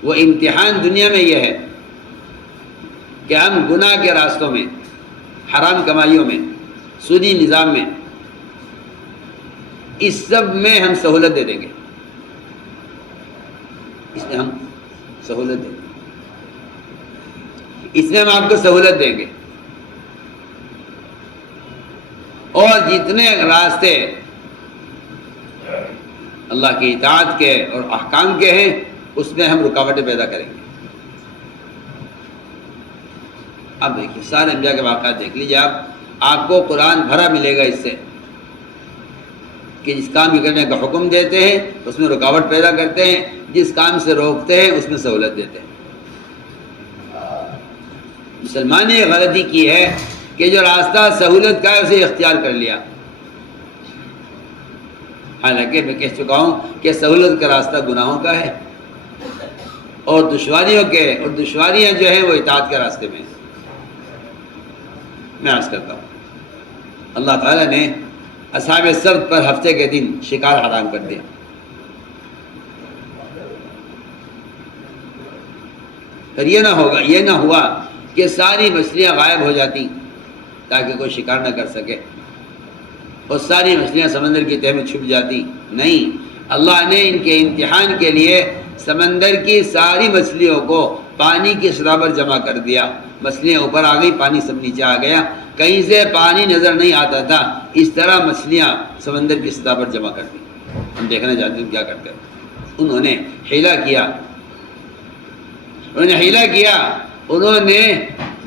وہ امتحان دنیا میں یہ ہے کہ ہم گناہ کے راستوں میں، حرام کمائیوں میں، سودی نظام میں، اس سب میں ہم سہولت دے دیں گے، اس میں ہم سہولت دیں گے، اس میں ہم آپ کو سہولت دیں گے، اور جتنے راستے اللہ کی اطاعت کے اور احکام کے ہیں اس میں ہم رکاوٹیں پیدا کریں گے۔ اب دیکھیے سارے انبیاء کے واقعات دیکھ لیجیے، آپ کو قرآن بھرا ملے گا اس سے کہ جس کام کے کرنے کا حکم دیتے ہیں اس میں رکاوٹ پیدا کرتے ہیں، جس کام سے روکتے ہیں اس میں سہولت دیتے ہیں۔ مسلمان نے یہ غلطی کی ہے کہ جو راستہ سہولت کا ہے اسے اختیار کر لیا، حالانکہ میں کہہ چکا ہوں کہ سہولت کا راستہ گناہوں کا ہے، اور دشواریاں جو ہیں وہ اطاعت کے راستے میں ہیں۔ میں عرض کرتا ہوں اللہ تعالیٰ نے اصحاب سبت پر ہفتے کے دن شکار حرام کر دیا۔ پھر یہ نہ ہوا کہ ساری مچھلیاں غائب ہو جاتی تاکہ کوئی شکار نہ کر سکے، اور ساری مچھلیاں سمندر کی تہہ میں چھپ جاتی۔ نہیں، اللہ نے ان کے امتحان کے لیے سمندر کی ساری مچھلیوں کو پانی کی سطح پر جمع کر دیا۔ مچھلیاں اوپر آ گئی، پانی سب نیچے آ گیا، کہیں سے پانی نظر نہیں آتا تھا، اس طرح مچھلیاں سمندر کی سطح پر جمع کر دی۔ ہم دیکھنا چاہتے ہیں کیا کرتے ہیں۔ انہوں نے حیلہ کیا، انہوں نے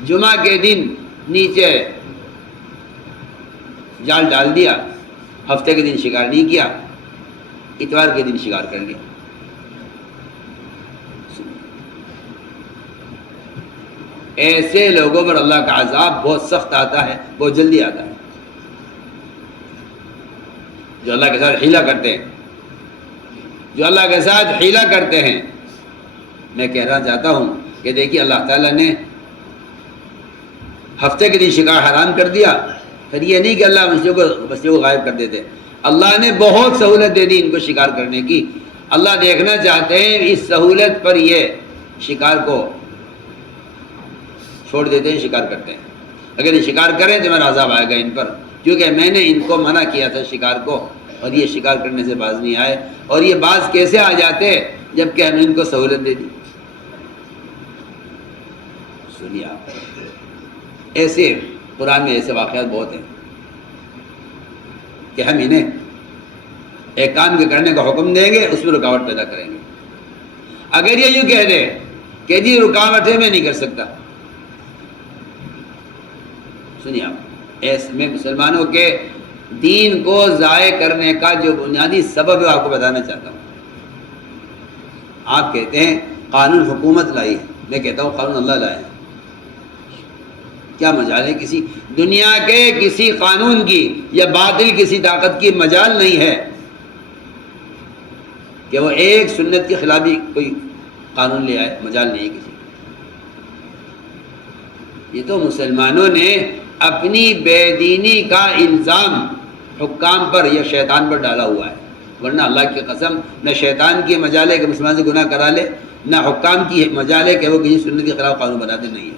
جمعہ کے دن نیچے جال ڈال دیا، ہفتے کے دن شکار نہیں کیا، اتوار کے دن شکار کر لیا۔ ایسے لوگوں پر اللہ کا عذاب بہت سخت آتا ہے، بہت جلدی آتا ہے، جو اللہ کے ساتھ حیلہ کرتے ہیں، میں کہنا چاہتا ہوں کہ دیکھیے اللہ تعالیٰ نے ہفتے کے دن شکار حرام کر دیا، پھر یہ نہیں کہ اللہ مچھلیوں کو غائب کر دیتے، اللہ نے بہت سہولت دے دی ان کو شکار کرنے کی۔ اللہ دیکھنا چاہتے ہیں اس سہولت پر یہ شکار کو چھوڑ دیتے ہیں، شکار کرتے ہیں۔ اگر یہ شکار کریں تو میرا عذاب آئے گا ان پر، کیونکہ میں نے ان کو منع کیا تھا شکار کو، اور یہ شکار کرنے سے باز نہیں آئے۔ اور یہ باز کیسے آ جاتے جبکہ ہم نے ان کو سہولت دے دی۔ سنیے آپ، ایسے قرآن میں ایسے واقعات بہت ہیں کہ ہم انہیں ایک کام کے کرنے کا حکم دیں گے، اس میں رکاوٹ پیدا کریں گے۔ اگر یہ یوں کہہ دے کہ جی رکاوٹ ہے میں نہیں کر سکتا، سنیے آپ، میں مسلمانوں کے دین کو ضائع کرنے کا جو بنیادی سبب ہے آپ کو بتانا چاہتا ہوں۔ آپ کہتے ہیں قانون حکومت لائی ہے، میں کہتا ہوں قانون اللہ لائے ہے۔ کیا مجال ہے کسی دنیا کے کسی قانون کی یا باطل کسی طاقت کی مجال نہیں ہے کہ وہ ایک سنت کی خلافی کوئی قانون لے آئے، مجال نہیں ہے کسی۔ یہ تو مسلمانوں نے اپنی بے دینی کا الزام حکام پر یا شیطان پر ڈالا ہوا ہے، ورنہ اللہ کی قسم نہ شیطان کی مجال ہے کہ مسلمان سے گناہ کرا لے، نہ حکام کی مجال ہے کہ وہ کسی سنت کے خلاف قانون بنا دے، نہیں ہے۔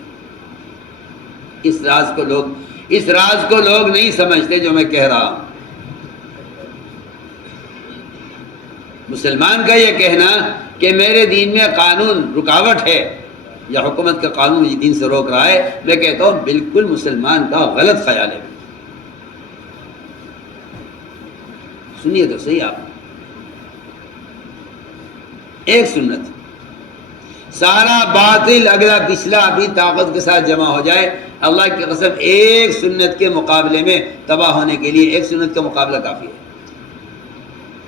اس راز کو لوگ نہیں سمجھتے جو میں کہہ رہا ہوں۔ مسلمان کا یہ کہنا کہ میرے دین میں قانون رکاوٹ ہے یا حکومت کا قانون مجھے دین سے روک رہا ہے، میں کہتا ہوں بالکل مسلمان کا غلط خیال ہے۔ سنیے تو صحیح آپ، ایک سنت، سارا باطل اگلا پچھلا اپنی طاقت کے ساتھ جمع ہو جائے، اللہ کی قسم ایک سنت کے مقابلے میں تباہ ہونے کے لیے ایک سنت کا مقابلہ کافی ہے۔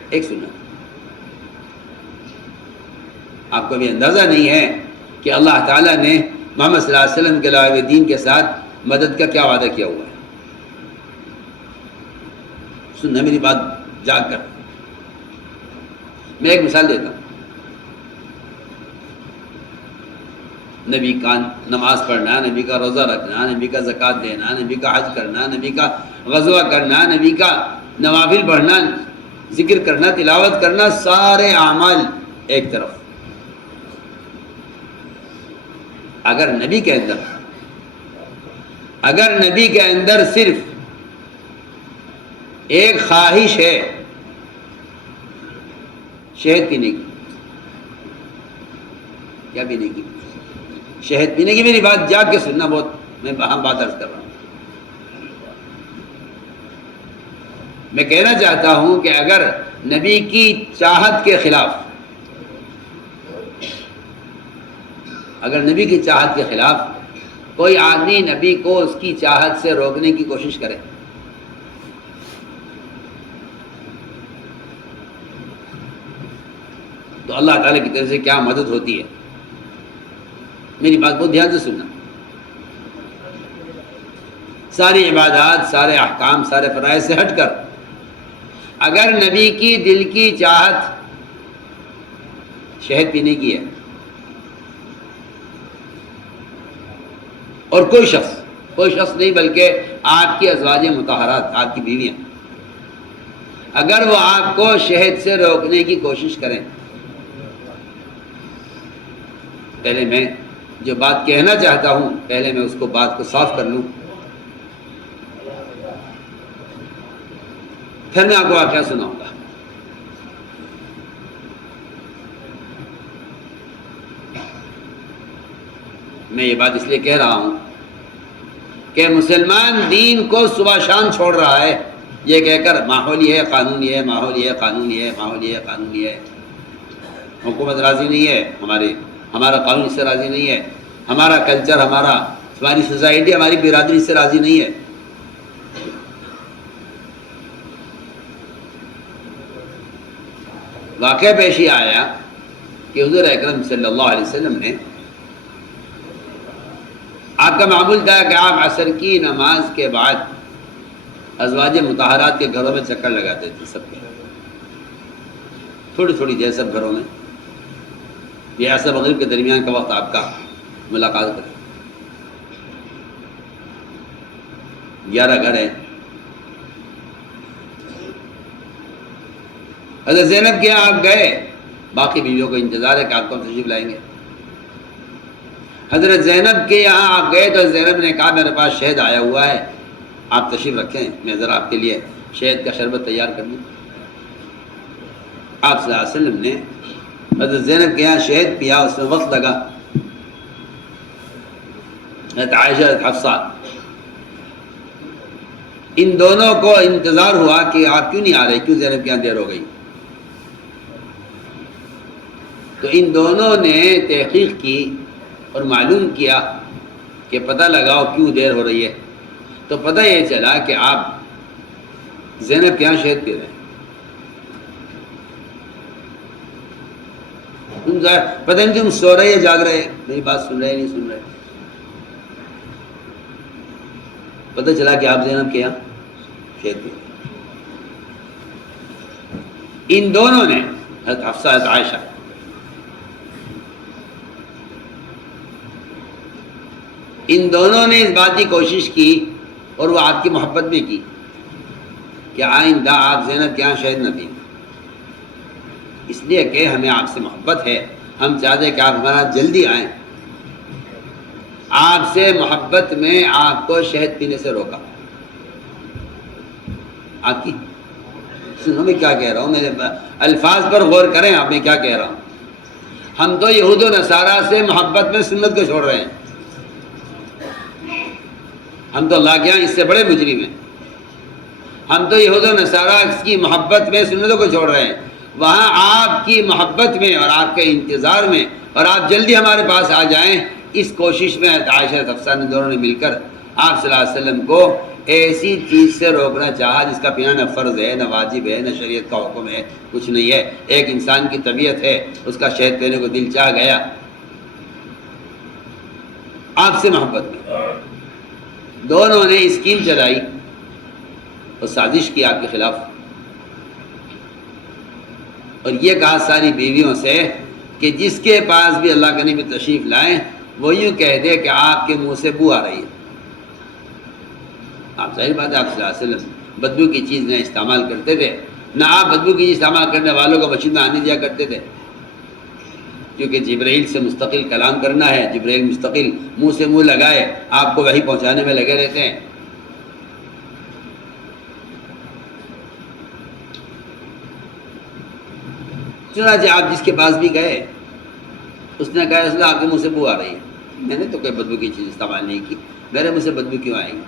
ایک سنت، آپ کو بھی اندازہ نہیں ہے کہ اللہ تعالیٰ نے محمد صلی اللہ علیہ وسلم کے علاوہ دین کے ساتھ مدد کا کیا وعدہ کیا ہوا ہے۔ سننا میری بات جاگ کر، میں ایک مثال دیتا ہوں۔ نبی کا نماز پڑھنا، نبی کا روزہ رکھنا، نبی کا زکوٰۃ دینا، نبی کا حج کرنا، نبی کا غزوہ کرنا، نبی کا نوافل پڑھنا، ذکر کرنا، تلاوت کرنا، سارے اعمال ایک طرف۔ اگر نبی کے اندر صرف ایک خواہش ہے شہد پینے کی، کیا پینے کی؟ شہد پینے کی۔ میری بات جا کے سننا، بہت میں بات عرض کر رہا ہوں۔ میں کہنا چاہتا ہوں کہ اگر نبی کی چاہت کے خلاف، اگر نبی کی چاہت کے خلاف کوئی آدمی نبی کو اس کی چاہت سے روکنے کی کوشش کرے، تو اللہ تعالیٰ کی طرف سے کیا مدد ہوتی ہے۔ میری بات بہت دھیان سے سننا۔ ساری عبادات، سارے احکام، سارے فرائض سے ہٹ کر اگر نبی کی دل کی چاہت شہد پینے کی ہے، اور کوئی شخص نہیں بلکہ آپ کی ازواج مطہرات، آپ کی بیویاں، اگر وہ آپ کو شہد سے روکنے کی کوشش کریں، پہلے میں جو بات کہنا چاہتا ہوں، پہلے میں اس کو بات کو صاف کر لوں، پھر میں آپ کو واقعہ سناؤں گا۔ میں یہ بات اس لیے کہہ رہا ہوں کہ مسلمان دین کو صبح شام چھوڑ رہا ہے یہ کہہ کر ماحول یہ ہے، قانون یہ ہے، ماحول یہ ہے، قانون یہ ہے، ماحول یہ ہے، قانون یہ ہے، حکومت راضی نہیں ہے، ہمارا قانون اس سے راضی نہیں ہے، ہمارا کلچر، ہماری سوسائٹی، ہماری برادری اس سے راضی نہیں ہے۔ واقعہ پیش یہ آیا کہ حضور اکرم صلی اللہ علیہ وسلم نے، آپ کا معمول تھا کہ آپ عصر کی نماز کے بعد ازواج مطہرات کے گھروں میں چکر لگاتے تھے، سب کے تھوڑی دیر سب گھروں میں، یہ عصر مغرب کے درمیان کا وقت آپ کا ملاقات کریں۔ 11 گھر ہیں۔ حضرت زینب کے یہاں آپ گئے، باقی بیویوں کو انتظار ہے کہ آپ کون تشریف لائیں گے۔ حضرت زینب کے یہاں آپ گئے تو زینب نے کہا میرے پاس شہد آیا ہوا ہے، آپ تشریف رکھیں، میں ذرا آپ کے لیے شہد کا شربت تیار کر لوں۔ آپ صلی اللہ علیہ وسلم نے حضرت زینب کے یہاں شہد پیا، اس میں وقت لگا۔ حضرت عائشہ، حضرت حفصہ، ان دونوں کو انتظار ہوا کہ آپ کیوں نہیں آ رہے، کیوں زینب کے یہاں دیر ہو گئی۔ تو ان دونوں نے تحقیق کی اور معلوم کیا کہ پتہ لگاؤ کیوں دیر ہو رہی ہے، تو پتہ یہ چلا کہ آپ زینب کے یہاں شہد پی رہے ہیں۔ پتہ نہیں تم سو رہے یا جاگ رہے، میری بات سن رہے نہیں سن رہے۔ پتہ چلا کہ آپ زینب کے یہاں شہد پی رہے۔ ان دونوں نے، حضرت حفصہ، حضرت عائشہ، ان دونوں نے اس بات کی کوشش کی اور وہ آپ کی محبت میں کی کہ آئندہ آپ زینب کے یہاں شہید نہ پئیں، اس لیے کہ ہمیں آپ سے محبت ہے، ہم چاہتے ہیں کہ آپ ہمارا جلدی آئیں، آپ سے محبت میں آپ کو شہد پینے سے روکا۔ آپ کی سنو میں کیا کہہ رہا ہوں، میرے الفاظ پر غور کریں، آپ میں کیا کہہ رہا ہوں۔ ہم تو یہود و نصارہ سے محبت میں سنت کو چھوڑ رہے ہیں، ہم تو اللہ کے یہاں اس سے بڑے مجرم ہیں۔ ہم تو یہود و نصارہ کی محبت میں سنتوں کو چھوڑ رہے ہیں، وہاں آپ کی محبت میں اور آپ کے انتظار میں اور آپ جلدی ہمارے پاس آ جائیں، اس کوشش میں عائشہ حفصہ نے دونوں نے مل کر آپ صلی اللہ علیہ وسلم کو ایسی چیز سے روکنا چاہا جس کا پینا نہ فرض ہے، نہ واجب ہے، نہ شریعت کا حکم ہے، کچھ نہیں ہے، ایک انسان کی طبیعت ہے، اس کا شہد پینے کو دل چاہ گیا آپ سے محبت میں۔ دونوں نے اسکیم چلائی اور سازش کی آپ کے خلاف، اور یہ کہا ساری بیویوں سے کہ جس کے پاس بھی اللہ کے نبی تشریف لائیں وہ یوں کہہ دے کہ آپ کے منہ سے بو آ رہی ہے۔ آپ ظاہر بات ہے آپ صلی اللہ علیہ وسلم بدبو کی چیز نہ استعمال کرتے تھے، نہ آپ بدبو کی چیز استعمال کرنے والوں کو مسجد میں آنے دیا کرتے تھے، کیونکہ جبرائیل سے مستقل کلام کرنا ہے، جبرائیل مستقل منہ سے منہ لگائے آپ کو وحی پہنچانے میں لگے رہتے ہیں۔ چنانچہ آپ جس کے پاس بھی گئے اس نے کہا رسول اللہ آپ کے منہ سے بو آ رہی ہے، میں نے تو کوئی بدبو کی چیز استعمال نہیں کی، میرے منہ سے بدبو کیوں آئے گی؟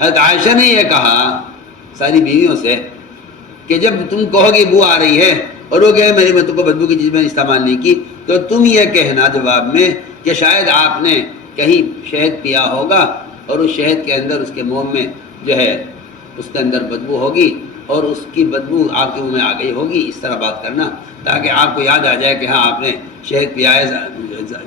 حضرت عائشہ نے یہ کہا ساری بیویوں سے کہ جب تم کہو گی بو آ رہی ہے اور وہ کہے میری میں تو کوئی بدبو کی چیز میں نے استعمال نہیں کی، تو تم یہ کہنا جواب میں کہ شاید آپ نے کہیں شہد پیا ہوگا اور اس شہد کے اندر اس کے منہ میں جو ہے اس کے اندر بدبو ہوگی اور اس کی بدبو آپ کے منہ میں آ گئی ہوگی، اس طرح بات کرنا تاکہ آپ کو یاد آ جائے کہ ہاں آپ نے شہد پیا ہے،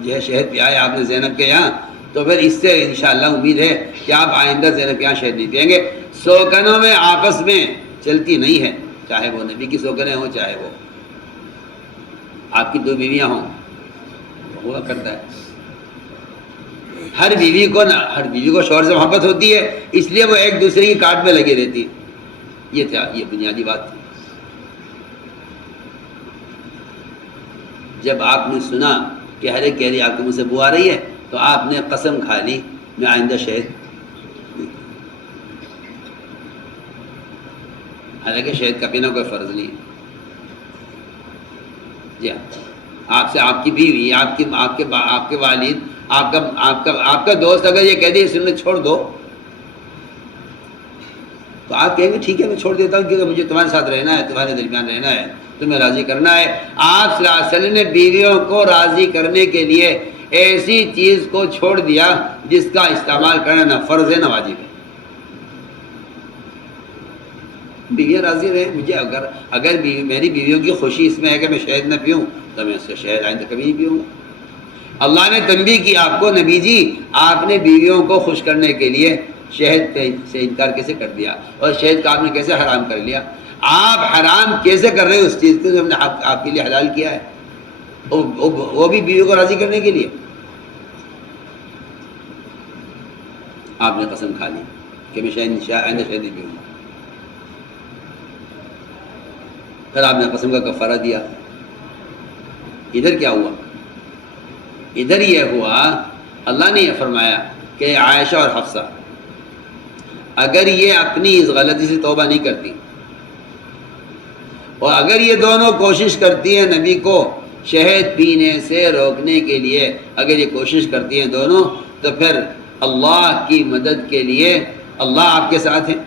جو ہے شہد پیا ہے آپ نے زینب کے یہاں، تو پھر اس سے انشاءاللہ امید ہے کہ آپ آئندہ زینب کے یہاں شہد نہیں پئیں گے۔ سوکنوں میں آپس میں چلتی نہیں ہے، چاہے وہ نبی کی سوکنیں ہوں چاہے وہ آپ کی دو بیویاں ہوں، ہوا کرتا ہے۔ ہر بیوی کو شوہر سے محبت ہوتی ہے، اس لیے وہ ایک دوسرے کی کاٹ میں لگی رہتی ہے، یہ بنیادی بات تھی۔ جب آپ نے سنا کہ ہر ایک کہہ رہی آپ کے منہ سے بو آ رہی ہے تو آپ نے قسم کھا لی میں آئندہ شہد، حالانکہ شہد کا پینا کوئی فرض نہیں ہے۔ جی ہاں، آپ سے آپ کی بیوی، آپ کے والد، آپ کا دوست اگر یہ کہہ دے سنت چھوڑ دو تو آپ کہیں گے ٹھیک ہے میں چھوڑ دیتا ہوں، کیونکہ مجھے تمہارے ساتھ رہنا ہے، تمہارے درمیان رہنا ہے، تمہیں راضی کرنا ہے۔ آپ صلی اللہ علیہ وسلم نے بیویوں کو راضی کرنے کے لیے ایسی چیز کو چھوڑ دیا جس کا استعمال کرنا نہ فرض ہے نہ واجب ہے۔ بیویاں راضی رہیں، مجھے اگر میری بیویوں کی خوشی اس میں ہے کہ میں شہد نہ پیوں تو میں اس سے شہد آئندہ کبھی نہیں پیوں گا۔ اللہ نے تنبیہ کی آپ کو، نبی جی آپ نے بیویوں کو خوش کرنے کے لیے شہد سے انکار کیسے کر دیا اور شہد کا آپ نے کیسے حرام کر لیا؟ آپ حرام کیسے کر رہے ہیں اس چیز کو جو ہم نے آپ کے لیے حلال کیا ہے، وہ بھی بیوی کو راضی کرنے کے لیے؟ آپ نے قسم کھا لی کہ میں آئندہ شہد نہیں پیوں گا، پھر آپ نے قسم کا کفارہ دیا۔ ادھر کیا ہوا؟ ادھر یہ ہوا اللہ نے یہ فرمایا کہ عائشہ اور حفصہ اگر یہ اپنی اس غلطی سے توبہ نہیں کرتی اور اگر یہ دونوں کوشش کرتی ہیں نبی کو شہد پینے سے روکنے کے لیے، اگر یہ کوشش کرتی ہیں دونوں، تو پھر اللہ کی مدد کے لیے اللہ آپ کے ساتھ ہیں،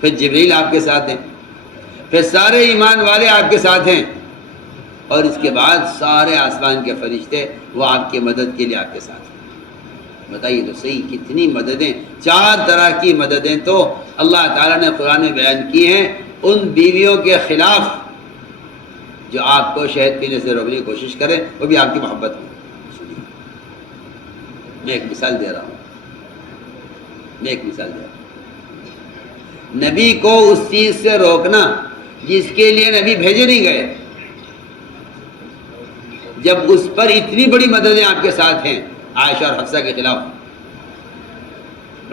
پھر جبریل آپ کے ساتھ ہیں، پھر سارے ایمان والے آپ کے ساتھ ہیں، اور اس کے بعد سارے آسمان کے فرشتے وہ آپ کی مدد کے لیے آپ کے ساتھ ہیں۔ بتائیے تو صحیح کتنی مددیں، 4 طرح کی مددیں تو اللہ تعالیٰ نے قرآن میں بیان کی ہیں ان بیویوں کے خلاف جو آپ کو شہد پینے سے روکنے کی کوشش کریں، وہ بھی آپ کی محبت میں۔ میں ایک مثال دے رہا ہوں، نبی کو اس چیز سے روکنا جس کے لیے نبی بھیجے نہیں گئے، جب اس پر اتنی بڑی مددیں آپ کے ساتھ ہیں عائشہ اور حفصہ کے خلاف،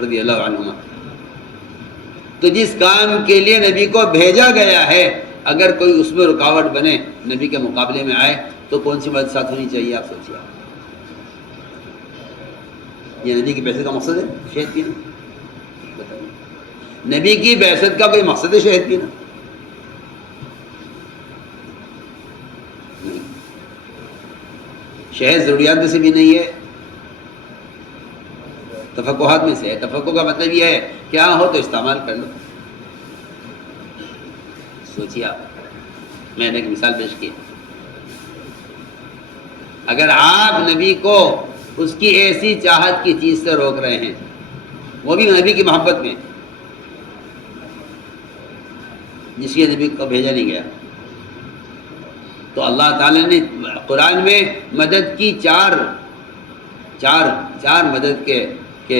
رضی اللہ عنہما. تو جس کام کے لیے نبی کو بھیجا گیا ہے اگر کوئی اس میں رکاوٹ بنے، نبی کے مقابلے میں آئے، تو کون سی مدد ساتھ ہونی چاہیے؟ آپ سوچیے. یہ نبی کی بعثت کا مقصد ہے شہد پینا؟ بتائیے، نبی کی بعثت کا کوئی مقصد ہے شہد پینا؟ نہیں. شہد ضروریات میں سے بھی نہیں ہے، تفقہات میں سے ہے. تفقہ کا مطلب یہ ہے کیا ہو تو استعمال کر لو. سوچیے آپ، میں نے ایک مثال پیش کی. اگر آپ نبی کو اس کی ایسی چاہت کی چیز سے روک رہے ہیں، وہ بھی نبی کی محبت میں، جس کے نبی کو بھیجا نہیں گیا، تو اللہ تعالیٰ نے قرآن میں مدد کی چار مدد کے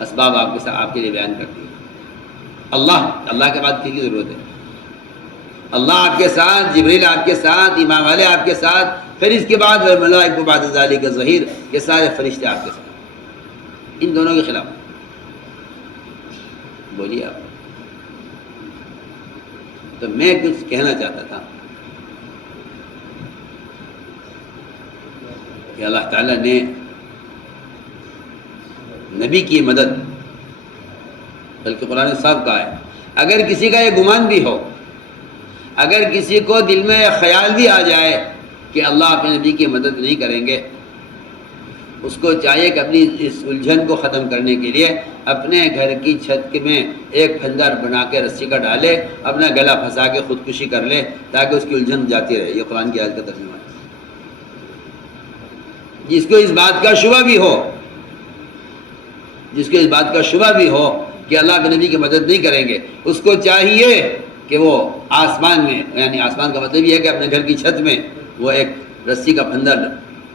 اسباب آپ کے لیے بیان کر دیے. اللہ کے بعد کسی کی ضرورت ہے؟ اللہ آپ کے ساتھ، جبریل آپ کے ساتھ، امام والے آپ کے ساتھ، پھر اس کے بعد ملائکۃ بعد ذالک ظہیر، یہ سارے فرشتے آپ کے ساتھ. ان دونوں کے خلاف بولیے آپ. تو میں کچھ کہنا چاہتا تھا کہ اللہ تعالیٰ نے نبی کی مدد، بلکہ قرآن صاحب کہا ہے اگر کسی کا یہ گمان بھی ہو، اگر کسی کو دل میں خیال بھی آ جائے کہ اللہ اپنے نبی کی مدد نہیں کریں گے، اس کو چاہیے کہ اپنی اس الجھن کو ختم کرنے کے لیے اپنے گھر کی چھت میں ایک پھندر بنا کے رسی کا ڈالے، اپنا گلا پھنسا کے خودکشی کر لے تاکہ اس کی الجھن جاتی رہے. یہ قرآن کی آیت کا ترجمہ ہے. جس کو اس بات کا شبہ بھی ہو کہ اللہ کے نبی کی مدد نہیں کریں گے، اس کو چاہیے کہ وہ آسمان میں، یعنی آسمان کا مطلب یہ ہے کہ اپنے گھر کی چھت میں وہ ایک رسی کا پھندر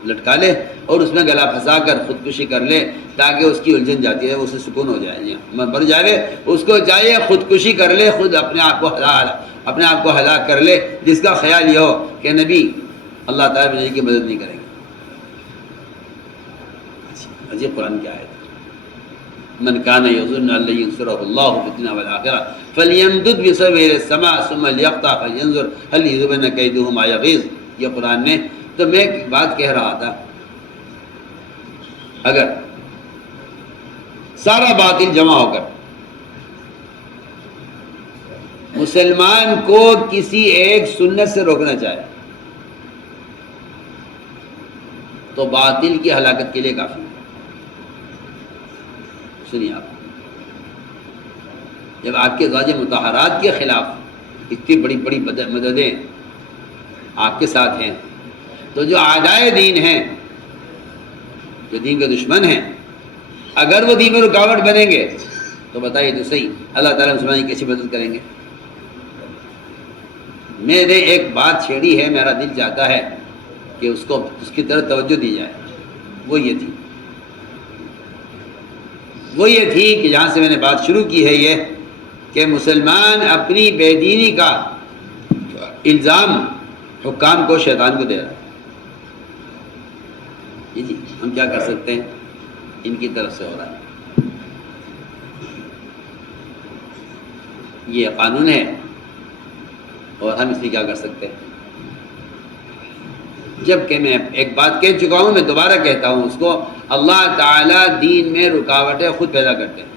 لٹکا لے اور اس میں گلا پھنسا کر خودکشی کر لے تاکہ اس کی الجھن جاتی ہے، اسے سکون ہو جائے، مر جائے. اس کو چاہیے خودکشی کر لے، خود اپنے آپ کو ہلاک کر لے، جس کا خیال یہ ہو کہ نبی اللہ تعالیٰ نبی کی مدد نہیں کریں گے. عجیب قرآن کی آیت. من کان یظن ان لن ینصرہ اللہ فی الدنیا والآخرہ فلیمدد بسبب الی السماء ثم لیقطع فلینظر هل یذهبن کیدہ ما یغیظ. یہ قرآن نے. تو میں ایک بات کہہ رہا تھا، اگر سارا باطل جمع ہو کر مسلمان کو کسی ایک سنت سے روکنا چاہے تو باطل کی ہلاکت کے لیے کافی ہے. سنیے آپ، جب آپ کے ازواج مطہرات کے خلاف اتنی بڑی بڑی مددیں آپ کے ساتھ ہیں، تو جو اعدائے دین ہیں، جو دین کے دشمن ہیں، اگر وہ دین میں رکاوٹ بنیں گے تو بتائیے تو صحیح اللہ تعالیٰ مسلمان کی کیسی مدد کریں گے؟ میں نے ایک بات چھیڑی ہے، میرا دل چاہتا ہے کہ اس کی طرف توجہ دی جائے. وہ یہ تھی کہ جہاں سے میں نے بات شروع کی ہے، یہ کہ مسلمان اپنی بے دینی کا الزام حکام کو، شیطان کو دے رہا ہے. جی ہم کیا کر سکتے ہیں؟ ان کی طرف سے ہو رہا ہے، یہ قانون ہے اور ہم اس لیے کیا کر سکتے ہیں؟ جبکہ میں ایک بات کہہ چکا ہوں، میں دوبارہ کہتا ہوں اس کو، اللہ تعالیٰ دین میں رکاوٹیں خود پیدا کرتے ہیں.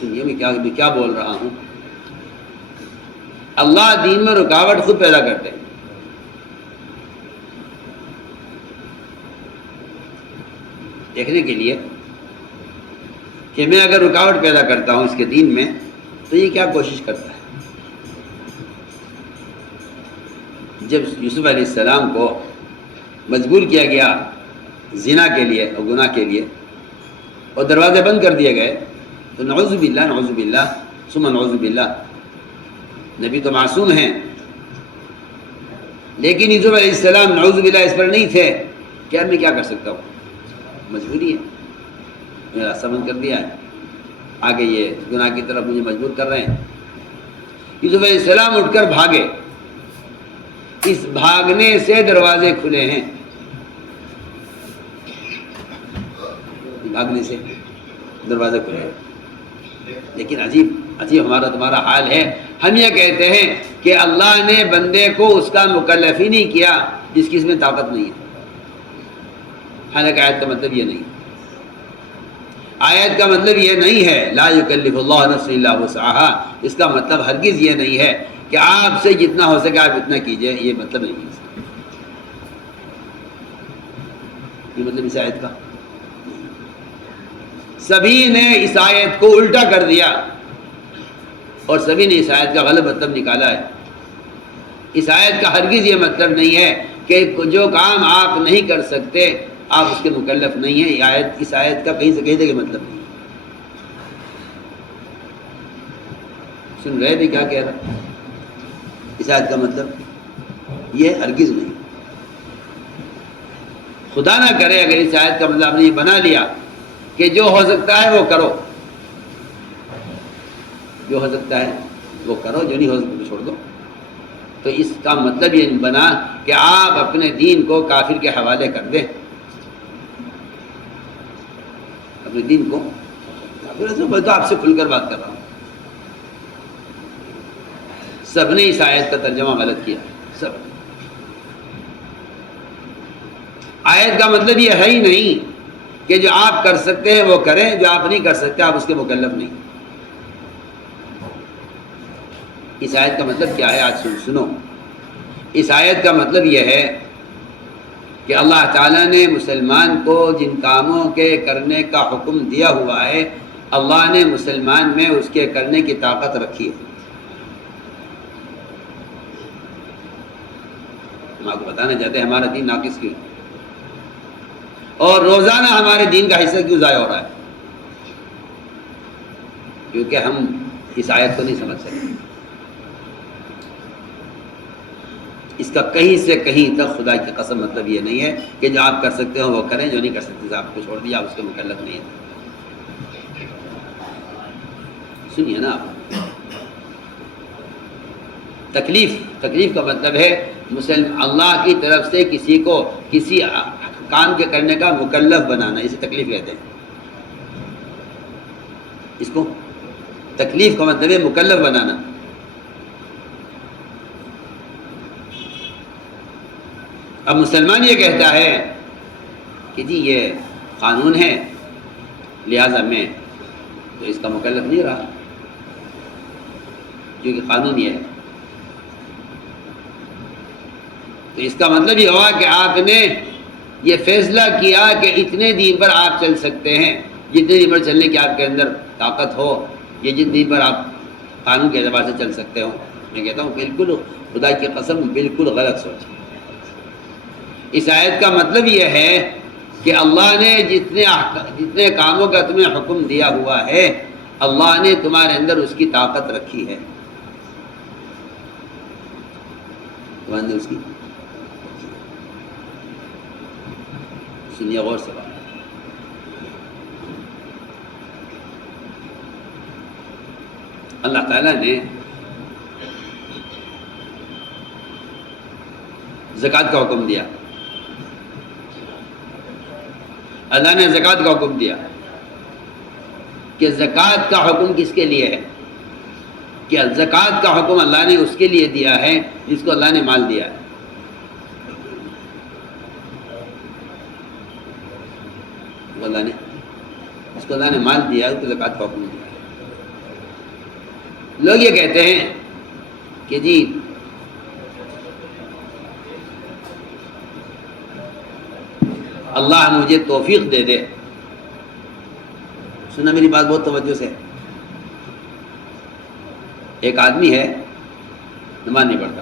سنیے میں کیا بول رہا ہوں. اللہ دین میں رکاوٹ خود پیدا کرتے ہیں. دیکھنے کے لیے کہ میں اگر رکاوٹ پیدا کرتا ہوں اس کے دین میں تو یہ کیا کوشش کرتا ہے. جب یوسف علیہ السلام کو مجبور کیا گیا زنا کے لیے اور گناہ کے لیے اور دروازے بند کر دیے گئے، تو نعوذ باللہ ثم نعوذ باللہ، نبی تو معصوم ہیں، لیکن یوسف علیہ السلام نعوذ باللہ اس پر نہیں تھے کہ اب میں کیا کر سکتا ہوں، مجبوری ہے، میں راستہ بند کر دیا ہے، آگے یہ گناہ کی طرف مجھے مجبور کر رہے ہیں. یوسف علیہ السلام اٹھ کر بھاگے. اس بھاگنے سے دروازے کھلے ہیں. بھاگنے سے دروازہ کھلے گا۔ لیکن عجیب ہمارا تمہارا حال ہے، ہم یہ کہتے ہیں کہ اللہ نے بندے کو اس کا مکلف ہی نہیں کیا جس کی اس میں طاقت نہیں ہے، حالانکہ آیت کا مطلب یہ نہیں، آیت کا مطلب یہ نہیں ہے لا یکلف اللہ نفسا الا وسعها، اس کا مطلب ہرگز یہ نہیں ہے کہ آپ سے جتنا ہو سکے آپ اتنا کیجئے، یہ مطلب نہیں ہے، یہ مطلب اس آیت کا۔ سبھی نے اس آیت کو الٹا کر دیا اور سبھی نے اس آیت کا غلط مطلب نکالا ہے۔ اس آیت کا ہرگز یہ مطلب نہیں ہے کہ جو کام آپ نہیں کر سکتے آپ اس کے مکلف نہیں ہیں، اس آیت کا کہیں سے کہیں تک مطلب نہیں ہے۔ سن رہے تھے کیا کہہ رہا؟ اس آیت کا مطلب یہ ہرگز نہیں، خدا نہ کرے اگر اس آیت کا مطلب آپ نے یہ بنا لیا کہ جو ہو سکتا ہے وہ کرو، جو ہو سکتا ہے وہ کرو، جو نہیں ہو سکتا چھوڑ دو، تو اس کا مطلب یہ بنا کہ آپ اپنے دین کو کافر کے حوالے کر دیں، اپنے دین کو میں تو آپ سے کھل کر بات کر رہا ہوں۔ سب نے اس آیت کا ترجمہ غلط کیا، سب۔ آیت کا مطلب یہ ہے ہی نہیں کہ جو آپ کر سکتے ہیں وہ کریں، جو آپ نہیں کر سکتے آپ اس کے مکلف نہیں۔ اس آیت کا مطلب کیا ہے؟ آج سنو، اس آیت کا مطلب یہ ہے کہ اللہ تعالیٰ نے مسلمان کو جن کاموں کے کرنے کا حکم دیا ہوا ہے اللہ نے مسلمان میں اس کے کرنے کی طاقت رکھی ہے۔ ہم آپ کو بتانا چاہتے ہیں ہمارا دین ناقص کیوں، اور روزانہ ہمارے دین کا حصہ کیوں ضائع ہو رہا ہے؟ کیونکہ ہم اس آیت کو نہیں سمجھ سکتے۔ اس کا کہیں سے کہیں تک خدا کی قسم مطلب یہ نہیں ہے کہ جو آپ کر سکتے ہو وہ کریں، جو نہیں کر سکتے آپ کو چھوڑ دیا، آپ اس کے مکلف نہیں ہے۔ سنیے نا آپ، تکلیف کا مطلب ہے اللہ کی طرف سے کسی کو کسی کام کے کرنے کا مکلف بنانا، اسے تکلیف کہتے ہیں۔ اس کو تکلیف کا مطلب ہے مکلف بنانا۔ اب مسلمان یہ کہتا ہے کہ جی یہ قانون ہے لہذا میں تو اس کا مکلف نہیں رہا، کیونکہ قانون یہ ہے، تو اس کا مطلب یہ ہوا کہ آپ نے یہ فیصلہ کیا کہ اتنے دن پر آپ چل سکتے ہیں، جتنے دن پر چلنے کی آپ کے اندر طاقت ہو، یہ جتنے دن پر آپ قانون کے اعتبار سے چل سکتے ہو۔ میں کہتا ہوں بالکل خدا کی قسم بالکل غلط سوچ۔ اس آیت کا مطلب یہ ہے کہ اللہ نے جتنے کاموں کا تمہیں حکم دیا ہوا ہے اللہ نے تمہارے اندر اس کی طاقت رکھی ہے، تمہارے اندر اس کی۔ سنیے غور سے بات، اللہ تعالیٰ نے زکوٰۃ کا حکم دیا، اللہ نے زکوٰۃ کا حکم دیا کہ زکوٰۃ کا حکم کس کے لیے ہے؟ کہ زکوٰۃ کا حکم اللہ نے اس کے لیے دیا ہے جس کو اللہ نے مال دیا ہے۔ اللہ نے اس کو اللہ نے مال دیا ہے، اس کو زکوٰۃ کا حکم دیا ہے۔ لوگ یہ کہتے ہیں کہ جی اللہ مجھے توفیق دے دے۔ سنا میری بات بہت توجہ سے، ایک آدمی ہے نماز نہیں پڑھتا،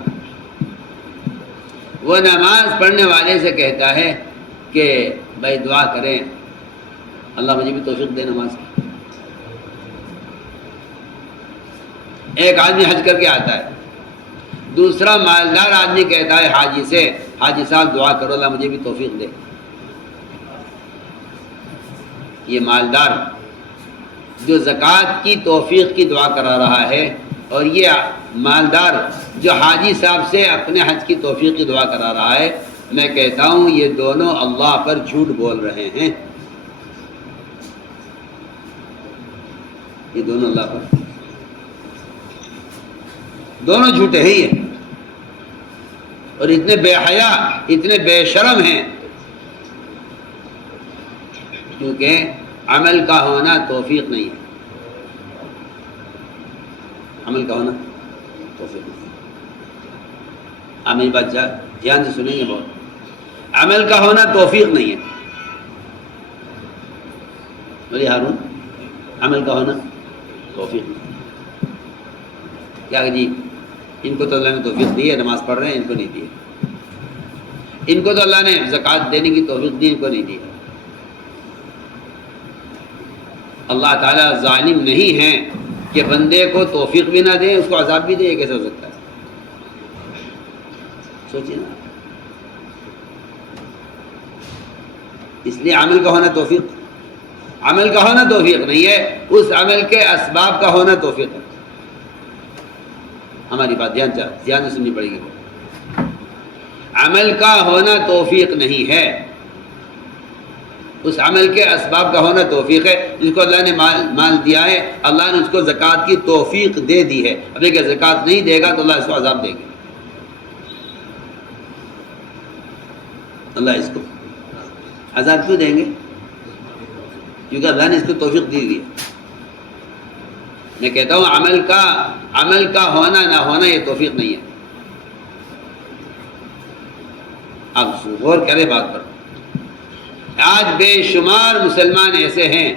وہ نماز پڑھنے والے سے کہتا ہے کہ بھائی دعا کریں اللہ مجھے بھی توفیق دے نماز کی۔ ایک آدمی حج کر کے آتا ہے، دوسرا مالدار آدمی کہتا ہے حاجی سے، حاجی صاحب دعا کرو اللہ مجھے بھی توفیق دے۔ یہ مالدار جو زکوٰۃ کی توفیق کی دعا کرا رہا ہے، اور یہ مالدار جو حاجی صاحب سے اپنے حج کی توفیق کی دعا کرا رہا ہے، میں کہتا ہوں یہ دونوں اللہ پر جھوٹ بول رہے ہیں۔ یہ دونوں اللہ پر، دونوں جھوٹے ہیں یہ، اور اتنے بے حیا، اتنے بے شرم ہیں، کیونکہ عمل کا ہونا توفیق نہیں ہے، عمل کا ہونا توفیق نہیں ہے۔ آپ میری بات دھیان سے سنیں گے بہت، عمل کا ہونا توفیق نہیں ہے۔ بولے ہارون، عمل کا ہونا توفیق نہیں ہے۔ کیا کہ جی ان کو تو اللہ نے توفیق دی ہے، نماز پڑھ رہے ہیں، ان کو نہیں دی ہے۔ ان کو تو اللہ نے زکوٰۃ دینے کی توفیق دی، ان کو نہیں دی ہے۔ اللہ تعالیٰ ظالم نہیں ہے کہ بندے کو توفیق بھی نہ دے، اس کو عذاب بھی دے، یہ کیسے ہو سکتا ہے؟ سوچیے نا۔ اس لیے عمل کا ہونا توفیق، عمل کا ہونا توفیق نہیں ہے، اس عمل کے اسباب کا ہونا توفیق ہے۔ ہماری بات دھیان سے سننی پڑے گی۔ عمل کا ہونا توفیق نہیں ہے، اس عمل کے اسباب کا ہونا توفیق ہے۔ جس کو اللہ نے مال دیا ہے، اللہ نے اس کو زکوٰۃ کی توفیق دے دی ہے۔ اب اگر زکوٰۃ نہیں دے گا تو اللہ اس کو عذاب دے گا، اللہ اس کو عذاب کیوں دیں گے؟ کیونکہ اللہ نے اس کو توفیق دی ہے۔ میں کہتا ہوں عمل کا ہونا نہ ہونا یہ توفیق نہیں ہے۔ آپ غور کریں بات پر۔ آج بے شمار مسلمان ایسے ہیں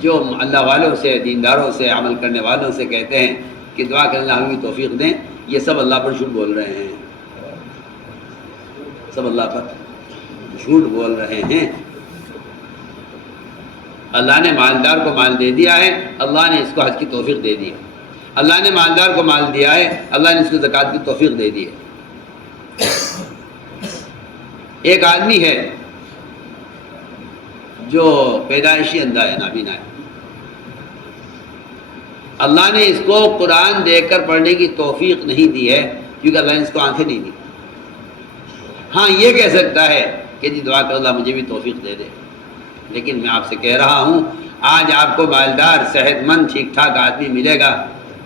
جو اللہ والوں سے، دینداروں سے، عمل کرنے والوں سے کہتے ہیں کہ دعا کہ اللہ ہمیں توفیق دیں، یہ سب اللہ پر جھوٹ بول رہے ہیں، سب اللہ پر جھوٹ بول رہے ہیں۔ اللہ نے مالدار کو مال دے دیا ہے، اللہ نے اس کو حج کی توفیق دے دی ہے۔ اللہ نے مالدار کو مال دیا ہے، اللہ نے اس کو زکوٰۃ کی توفیق دے دی ہے۔ ایک آدمی ہے جو پیدائشی اندھا ہے، نابینا ہے، اللہ نے اس کو قرآن دیکھ کر پڑھنے کی توفیق نہیں دی ہے، کیونکہ اللہ نے اس کو آنکھیں نہیں دی۔ ہاں یہ کہہ سکتا ہے کہ جی دعا کر اللہ مجھے بھی توفیق دے دے، لیکن میں آپ سے کہہ رہا ہوں آج آپ کو مالدار، صحت مند، ٹھیک ٹھاک آدمی ملے گا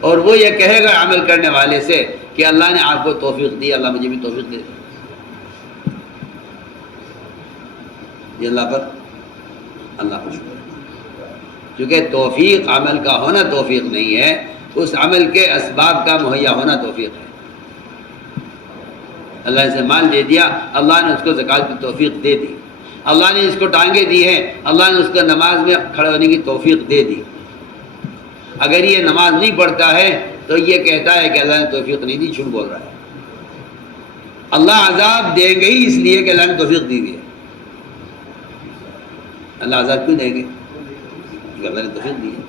اور وہ یہ کہے گا عمل کرنے والے سے کہ اللہ نے آپ کو توفیق دی، اللہ مجھے بھی توفیق دے دے۔ یہ اللہ پر شکر، کیونکہ توفیق عمل کا ہونا توفیق نہیں ہے، اس عمل کے اسباب کا مہیا ہونا توفیق ہے۔ اللہ نے اسے مال دے دیا، اللہ نے اس کو زکوٰۃ کی توفیق دے دی۔ اللہ نے اس کو ٹانگیں دی ہیں، اللہ نے اس کو نماز میں کھڑے ہونے کی توفیق دے دی۔ اگر یہ نماز نہیں پڑھتا ہے تو یہ کہتا ہے کہ اللہ نے توفیق نہیں دی، جھوٹ بول رہا ہے۔ اللہ عذاب دیں گے ہی اس لیے کہ اللہ نے توفیق دی ہے۔ اللہ عذاب کیوں دیں گے؟ کیونکہ اللہ نے توفیق دی ہے۔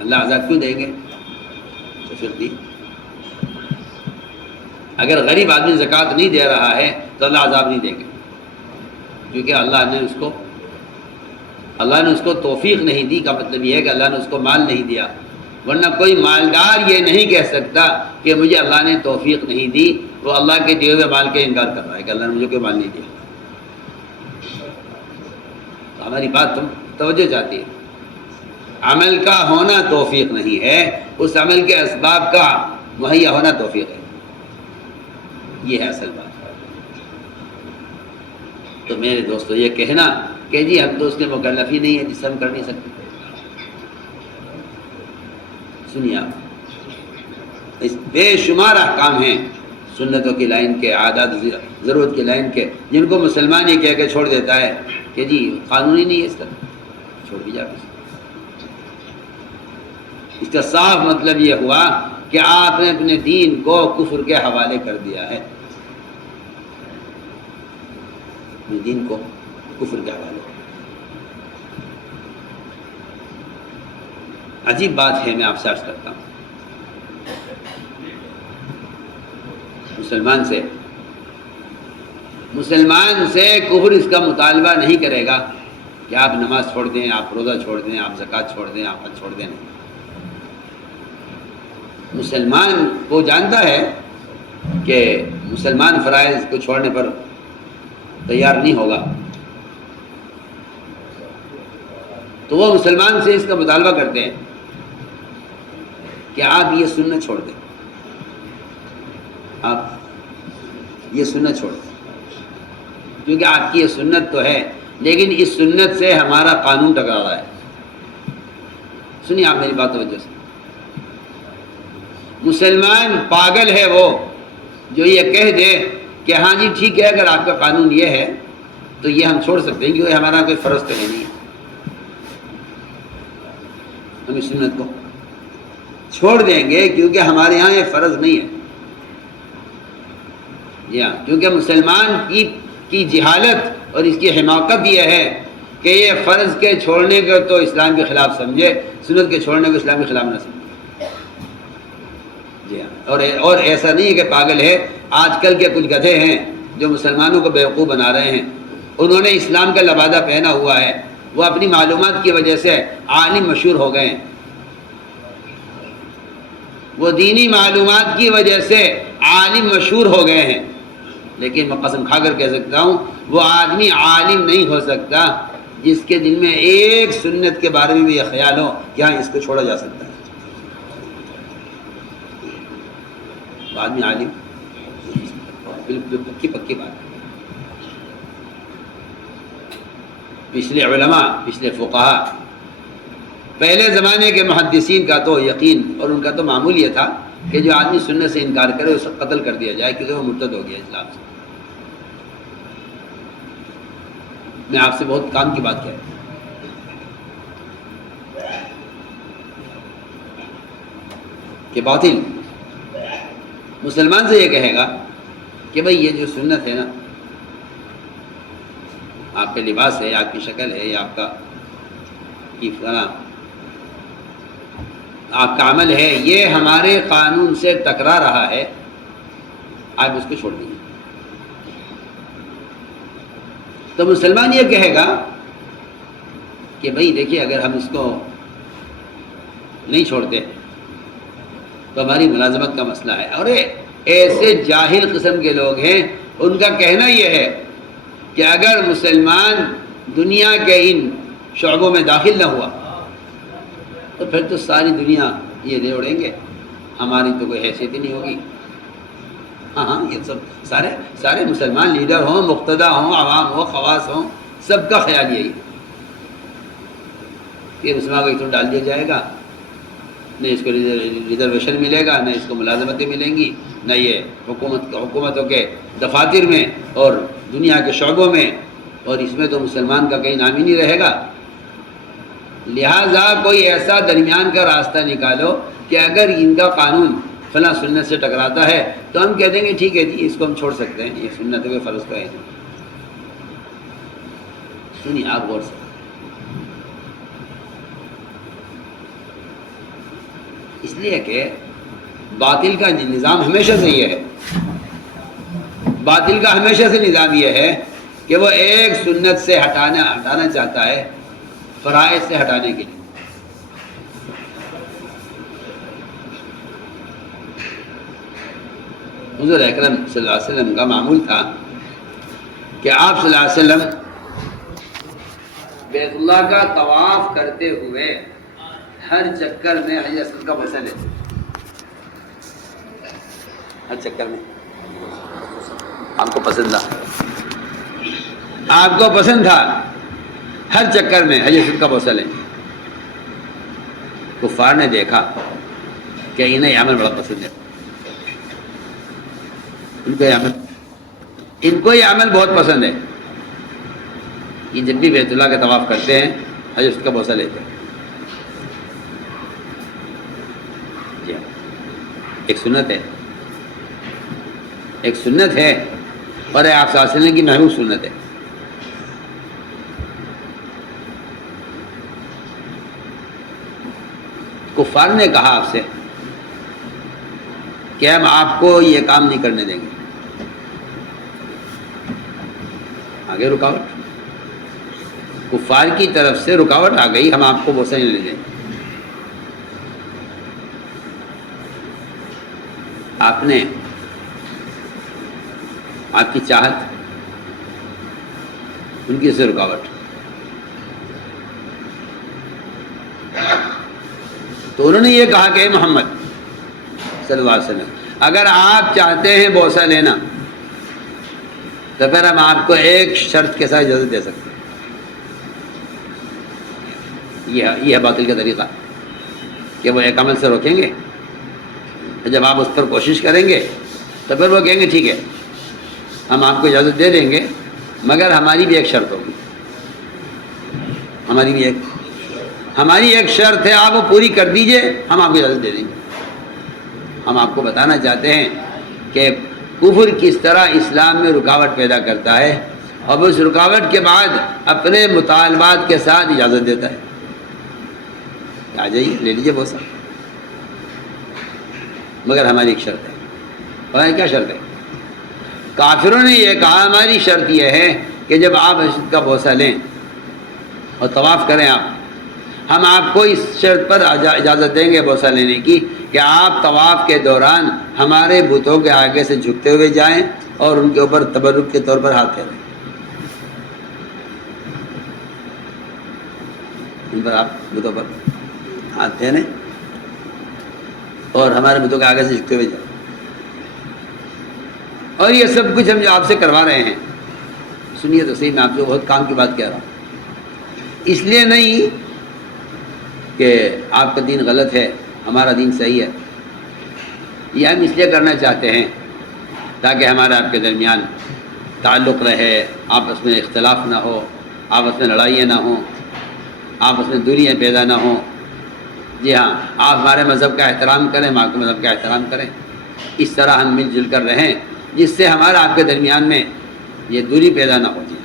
اللہ عذاب کیوں دیں گے؟ توفیق دی۔ اگر غریب آدمی زکوٰۃ نہیں دے رہا ہے تو اللہ عذاب نہیں دیں گے، کیونکہ اللہ نے اس کو توفیق نہیں دی کا مطلب یہ ہے کہ اللہ نے اس کو مال نہیں دیا۔ ورنہ کوئی مالدار یہ نہیں کہہ سکتا کہ مجھے اللہ نے توفیق نہیں دی، وہ اللہ کے دیے ہوئے مال کا انکار کر رہا ہے کہ اللہ نے مجھے کوئی مال نہیں دیا۔ تو ہماری بات توجہ چاہتی ہے، عمل کا ہونا توفیق نہیں ہے، اس عمل کے اسباب کا مہیا ہونا توفیق ہے۔ یہ ہے اصل بات۔ تو میرے دوستو یہ کہنا کہ جی ہم تو اس کے مکلف ہی نہیں ہیں جس سے ہم کر نہیں سکتے، سنیے آپ، اس بے شمار احکام ہیں سنتوں کی لائن کے، عادات ضرورت کی لائن کے، جن کو مسلمان یہ کہہ کے چھوڑ دیتا ہے کہ جی قانونی نہیں ہے، اس طرح چھوڑ بھی جاتا۔ اس کا صاف مطلب یہ ہوا کہ آپ نے اپنے دین کو کفر کے حوالے کر دیا ہے، اپنے دین کو کفر کے حوالے۔ عجیب بات ہے، میں آپ سے عرض کرتا ہوں، مسلمان سے کفر اس کا مطالبہ نہیں کرے گا کہ آپ نماز چھوڑ دیں، آپ روزہ چھوڑ دیں، آپ زکوٰۃ چھوڑ دیں، آپ حج چھوڑ دیں۔ نہیں، مسلمان وہ جانتا ہے کہ مسلمان فرائض کو چھوڑنے پر تیار نہیں ہوگا، تو وہ مسلمان سے اس کا مطالبہ کرتے ہیں کہ آپ یہ سنت چھوڑ دیں، آپ یہ سنت چھوڑ دیں، کیونکہ آپ کی یہ سنت تو ہے لیکن اس سنت سے ہمارا قانون ٹکرا رہا ہے۔ سنیے آپ میری بات توجہ سے، مسلمان پاگل ہے وہ جو یہ کہہ دے کہ ہاں جی ٹھیک ہے اگر آپ کا قانون یہ ہے تو یہ ہم چھوڑ سکتے ہیں کیونکہ ہمارا کوئی فرض تو ہے نہیں، ہم اس سنت کو چھوڑ دیں گے کیونکہ ہمارے یہاں یہ فرض نہیں ہے۔ جی ہاں، کیونکہ مسلمان کی جہالت اور اس کی حماقت یہ ہے کہ یہ فرض کے چھوڑنے کو تو اسلام کے خلاف سمجھے، سنت کے چھوڑنے کو اسلام کے خلاف نہ سمجھے۔ جی ہاں، اور ایسا نہیں ہے کہ پاگل ہے، آج کل کے کچھ گدھے ہیں جو مسلمانوں کو بیوقوف بنا رہے ہیں، انہوں نے اسلام کا لبادہ پہنا ہوا ہے، وہ اپنی معلومات کی وجہ سے عالم مشہور ہو گئے ہیں، وہ دینی معلومات کی وجہ سے عالم مشہور ہو گئے ہیں، لیکن میں قسم کھا کر کہہ سکتا ہوں وہ آدمی عالم نہیں ہو سکتا جس کے دل میں ایک سنت کے بارے میں بھی یہ خیال ہو کہ ہاں اس کو چھوڑا جا سکتا ہے۔ وہ آدمی عالم بالکل پکی بات ہے۔ پچھلے علماء، پچھلے فقہاء، پہلے زمانے کے محدثین کا تو یقین اور ان کا تو معمول یہ تھا کہ جو آدمی سنت سے انکار کرے اسے قتل کر دیا جائے کیونکہ وہ مرتد ہو گیا اسلام سے۔ میں آپ سے بہت کام کی بات کہہ رہا ہوں کہ باطل مسلمان سے یہ کہے گا کہ بھئی یہ جو سنت ہے نا، آپ کا لباس ہے، آپ کی شکل ہے، یا آپ کا آپ کا عمل ہے، یہ ہمارے قانون سے ٹکرا رہا ہے، آپ اس کو چھوڑ دیجیے۔ تو مسلمان یہ کہے گا کہ بھئی دیکھیے اگر ہم اس کو نہیں چھوڑتے تو ہماری ملازمت کا مسئلہ ہے۔ اور ایسے جاہل قسم کے لوگ ہیں، ان کا کہنا یہ ہے کہ اگر مسلمان دنیا کے ان شعبوں میں داخل نہ ہوا تو پھر تو ساری دنیا یہ دے اڑیں گے، ہماری تو کوئی حیثیت ہی نہیں ہوگی۔ ہاں یہ سب سارے مسلمان لیڈر ہوں، مقتدی ہوں، عوام ہوں، خواص ہوں، سب کا خیال یہی ہے کہ مسلمان کو اتنا ڈال دیا جائے گا، نہ اس کو ریزرویشن ملے گا، نہ اس کو ملازمتیں ملیں گی، نہ یہ حکومتوں کے دفاتر میں اور دنیا کے شعبوں میں، اور اس میں تو مسلمان کا کہیں نام ہی نہیں رہے گا۔ لہٰذا کوئی ایسا درمیان کا راستہ نکالو کہ اگر ان کا قانون فلاں سنت سے ٹکراتا ہے تو ہم کہہ دیں گے ٹھیک ہے جی اس کو ہم چھوڑ سکتے ہیں، یہ سنت کے فرض کا ہے۔ سنیے آپ غور سے، اس لیے کہ باطل کا نظام ہمیشہ سے یہ ہے، باطل کا ہمیشہ سے نظام یہ ہے کہ وہ ایک سنت سے ہٹانا چاہتا ہے فرائض سے ہٹانے کے لیے۔ حضور اکرم صلی اللہ علیہ وسلم کا معمول تھا کہ آپ صلی اللہ علیہ وسلم بیت اللہ کا طواف کرتے ہوئے ہر چکر میں حجر اسود کا بوسہ لیتے، ہر چکر میں۔ آپ کو پسند تھا، آپ کو پسند تھا ہر چکر میں حجر اسود کا بوسہ لیں۔ کفار نے دیکھا کہ انہیں یہ عمل بڑا پسند ہے، ان کو یہ عمل بہت پسند ہے، یہ جب بھی بیت اللہ کا طواف کرتے ہیں حجر اسود کا بوسہ لیتے ہیں۔ ایک سنت ہے، ایک سنت ہے، اور آپ صلی اللہ علیہ وسلم کی محبوب سنت ہے۔ کفار نے کہا آپ سے کہ ہم آپ کو یہ کام نہیں کرنے دیں گے، آگے رکاوٹ، کفار کی طرف سے رکاوٹ آ گئی، ہم آپ کو بوسہ نہیں لے دیں گے۔ آپ نے آپ کی چاہت، ان کی سے رکاوٹ، تو انہوں نے یہ کہا کہ اے محمد صلی اللہ علیہ وسلم اگر آپ چاہتے ہیں بوسہ لینا تو پھر ہم آپ کو ایک شرط کے ساتھ اجازت دے سکتے ہیں. یہ ہے باطل کا طریقہ کہ وہ ایک عمل سے روکیں گے، جب آپ اس پر کوشش کریں گے تو پھر وہ کہیں گے ٹھیک ہے ہم آپ کو اجازت دے دیں گے مگر ہماری بھی ایک شرط ہوگی. ہماری ایک شرط ہے، آپ وہ پوری کر دیجئے ہم آپ کو اجازت دے دیں گے. ہم آپ کو بتانا چاہتے ہیں کہ کفر کس طرح اسلام میں رکاوٹ پیدا کرتا ہے اور اس رکاوٹ کے بعد اپنے مطالبات کے ساتھ اجازت دیتا ہے. آ جائیے لے لیجیے بوسہ، مگر ہماری ایک شرط ہے. اور کیا شرط ہے؟ کافروں نے یہ کہا ہماری شرط یہ ہے کہ جب آپ مسجد کا بوسہ لیں اور طواف کریں ہم آپ کو اس شرط پر اجازت دیں گے بوسہ لینے کی کہ آپ طواف کے دوران ہمارے بتوں کے آگے سے جھکتے ہوئے جائیں اور ان کے اوپر تبرک کے طور پر ہاتھ پھیریں. ان پر آپ بتوں پر ہاتھ پھیریں اور ہمارے بتوں کے آگے سے جھکتے ہوئے جائیں. اور یہ سب کچھ ہم جو آپ سے کروا رہے ہیں، سنیے تو صحیح، میں آپ کو بہت کام کی بات کہہ رہا ہوں. اس لیے نہیں کہ آپ کا دین غلط ہے ہمارا دین صحیح ہے، یہ ہم اس لیے کرنا چاہتے ہیں تاکہ ہمارا آپ کے درمیان تعلق رہے، آپس میں اختلاف نہ ہو، آپس میں لڑائیاں نہ ہوں، آپس میں دوریاں پیدا نہ ہوں. جی ہاں، آپ ہمارے مذہب کا احترام کریں، ہم آپ کے مذہب کا احترام کریں. اس طرح ہم مل جل کر رہیں جس سے ہمارا آپ کے درمیان میں یہ دوری پیدا نہ ہو جائے.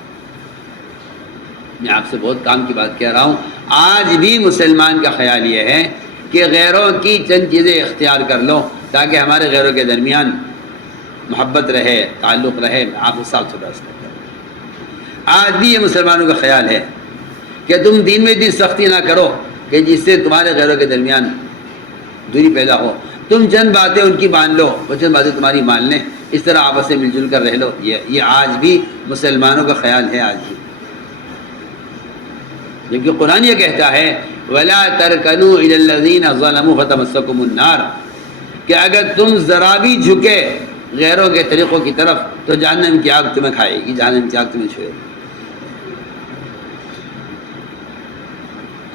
میں آپ سے بہت کام کی بات کہہ رہا ہوں. آج بھی مسلمان کا خیال یہ ہے کہ غیروں کی چند چیزیں اختیار کر لو تاکہ ہمارے غیروں کے درمیان محبت رہے، تعلق رہے. آپ کو صاف ستھرا کرتے ہیں. آج بھی یہ مسلمانوں کا خیال ہے کہ تم دین میں اتنی سختی نہ کرو کہ جس سے تمہارے غیروں کے درمیان دوری پیدا ہو. تم چند باتیں ان کی مان لو، وہ چند باتیں تمہاری مان لیں، اس طرح آپس سے مل جل کر رہ لو. یہ آج بھی مسلمانوں کا خیال ہے. آج بھی جبکہ قرآن یہ کہتا ہے وَلَا تَرْكَنُوا إِلَى الَّذِينَ ظَلَمُوا فَتَمَسَّكُمُ النَّارُ کہ اگر تم ذرا بھی جھکے غیروں کے طریقوں کی طرف تو جہنم کی آگ تمہیں کھائے گی، جہنم کی آگ تمہیں چھوئے گی.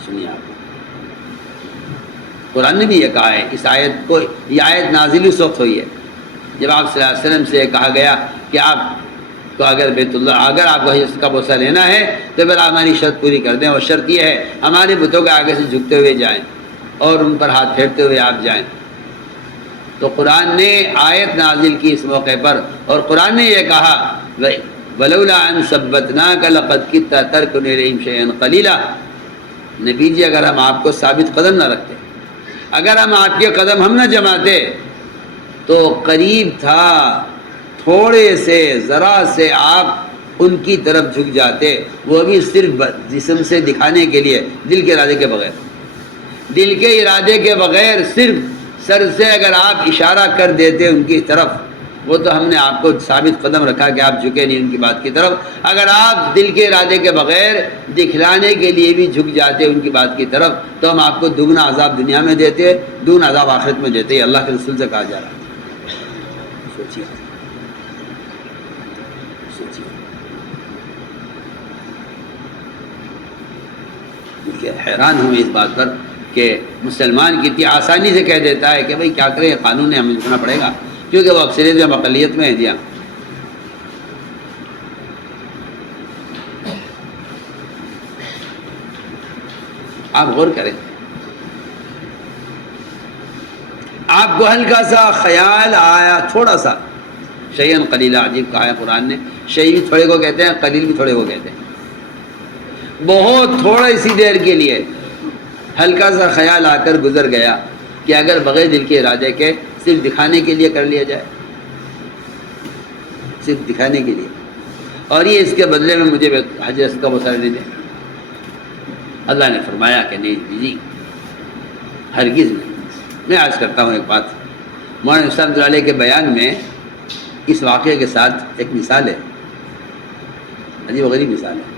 سنیے آپ، قرآن نے بھی یہ کہا ہے. اس آیت کو، یہ آیت نازل اس وقت ہوئی ہے جب آپ صلی اللہ علیہ وسلم سے کہا گیا کہ آپ تو اگر بیت اللہ، اگر آپ کو حج کا بوسہ لینا ہے تو پھر آپ ہماری شرط پوری کر دیں. اور شرط یہ ہے ہمارے بتوں کے آگے سے جھکتے ہوئے جائیں اور ان پر ہاتھ پھیرتے ہوئے آپ جائیں. تو قرآن نے آیت نازل کی اس موقع پر، اور قرآن نے یہ کہا وَلَوْلَا أَن ثَبَّتْنَاكَ لَقَدْ كِدتَّ تَرْكَنُ إِلَيْهِمْ شَيْئًا قَلِيلًا. نبی جی اگر ہم آپ کو ثابت قدم نہ رکھتے، اگر ہم آپ کے قدم ہم نہ جماتے تو قریب تھا تھوڑے سے، ذرا سے آپ ان کی طرف جھک جاتے، وہ بھی صرف جسم سے دکھانے کے لیے، دل کے ارادے کے بغیر. دل کے ارادے کے بغیر صرف سر سے اگر آپ اشارہ کر دیتے ان کی طرف، وہ تو ہم نے آپ کو ثابت قدم رکھا کہ آپ جھکے نہیں ان کی بات کی طرف. اگر آپ دل کے ارادے کے بغیر دکھلانے کے لیے بھی جھک جاتے ان کی بات کی طرف تو ہم آپ کو دگنا عذاب دنیا میں دیتے، دگنا عذاب آخرت میں دیتے. اللہ کے رسول سے کہا جا رہا ہے. سوچیے حیران ہوں اس بات پر کہ مسلمان کتنی آسانی سے کہہ دیتا ہے کہ بھئی کیا کریں، قانون ہے ہمیں جھکنا پڑے گا کیونکہ وہ اکثریت میں اقلیت میں ہے. دیا آپ غور کریں، آپ کو ہلکا سا خیال آیا، تھوڑا سا، شیئن قلیلا، عجیب کہا ہے قرآن نے. شیء بھی تھوڑے کو کہتے ہیں، قلیل بھی تھوڑے کو کہتے ہیں. بہت تھوڑی سی دیر کے لیے ہلکا سا خیال آ کر گزر گیا کہ اگر بغیر دل کے ارادے کے صرف دکھانے کے لیے کر لیا جائے، صرف دکھانے کے لیے، اور یہ اس کے بدلے میں مجھے حج کا بوسہ دے دیں. اللہ نے فرمایا کہ نہیں جی، ہرگز نہیں. میں عرض کرتا ہوں ایک بات، مولانا اسلام اللہ علیہ کے بیان میں اس واقعے کے ساتھ ایک مثال ہے، عجیب و غریب مثال ہے.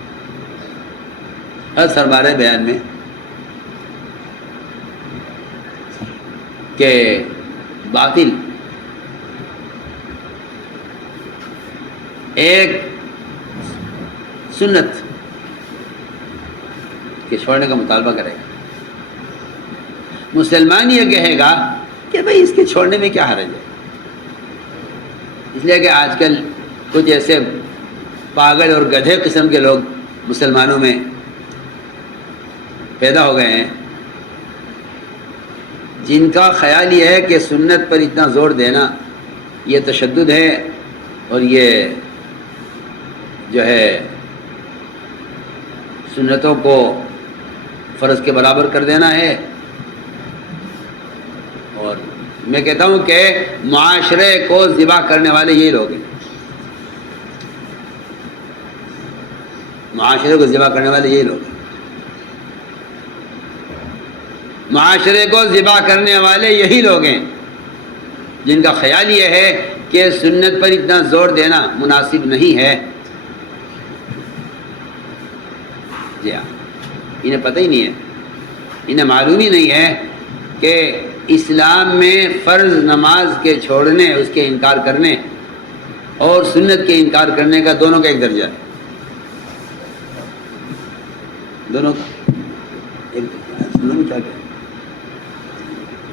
ہر سربراہ بیان میں کہ باطل ایک سنت کے چھوڑنے کا مطالبہ کرے گا، مسلمان یہ کہے گا کہ بھئی اس کے چھوڑنے میں کیا حرج ہے. اس لیے کہ آج کل کچھ ایسے پاگل اور گدھے قسم کے لوگ مسلمانوں میں پیدا ہو گئے ہیں جن کا خیال یہ ہے کہ سنت پر اتنا زور دینا یہ تشدد ہے اور یہ جو ہے سنتوں کو فرض کے برابر کر دینا ہے. اور میں کہتا ہوں کہ معاشرے کو ذبح کرنے والے یہی لوگ ہیں، معاشرے کو ذبح کرنے والے یہی لوگ ہیں، معاشرے کو ذبح کرنے والے یہی لوگ ہیں جن کا خیال یہ ہے کہ سنت پر اتنا زور دینا مناسب نہیں ہے. جی ہاں، انہیں پتہ ہی نہیں ہے، انہیں معلوم ہی نہیں ہے کہ اسلام میں فرض نماز کے چھوڑنے، اس کے انکار کرنے اور سنت کے انکار کرنے کا دونوں کا ایک درجہ ہے، دونوں کا ایک درجہ ہے.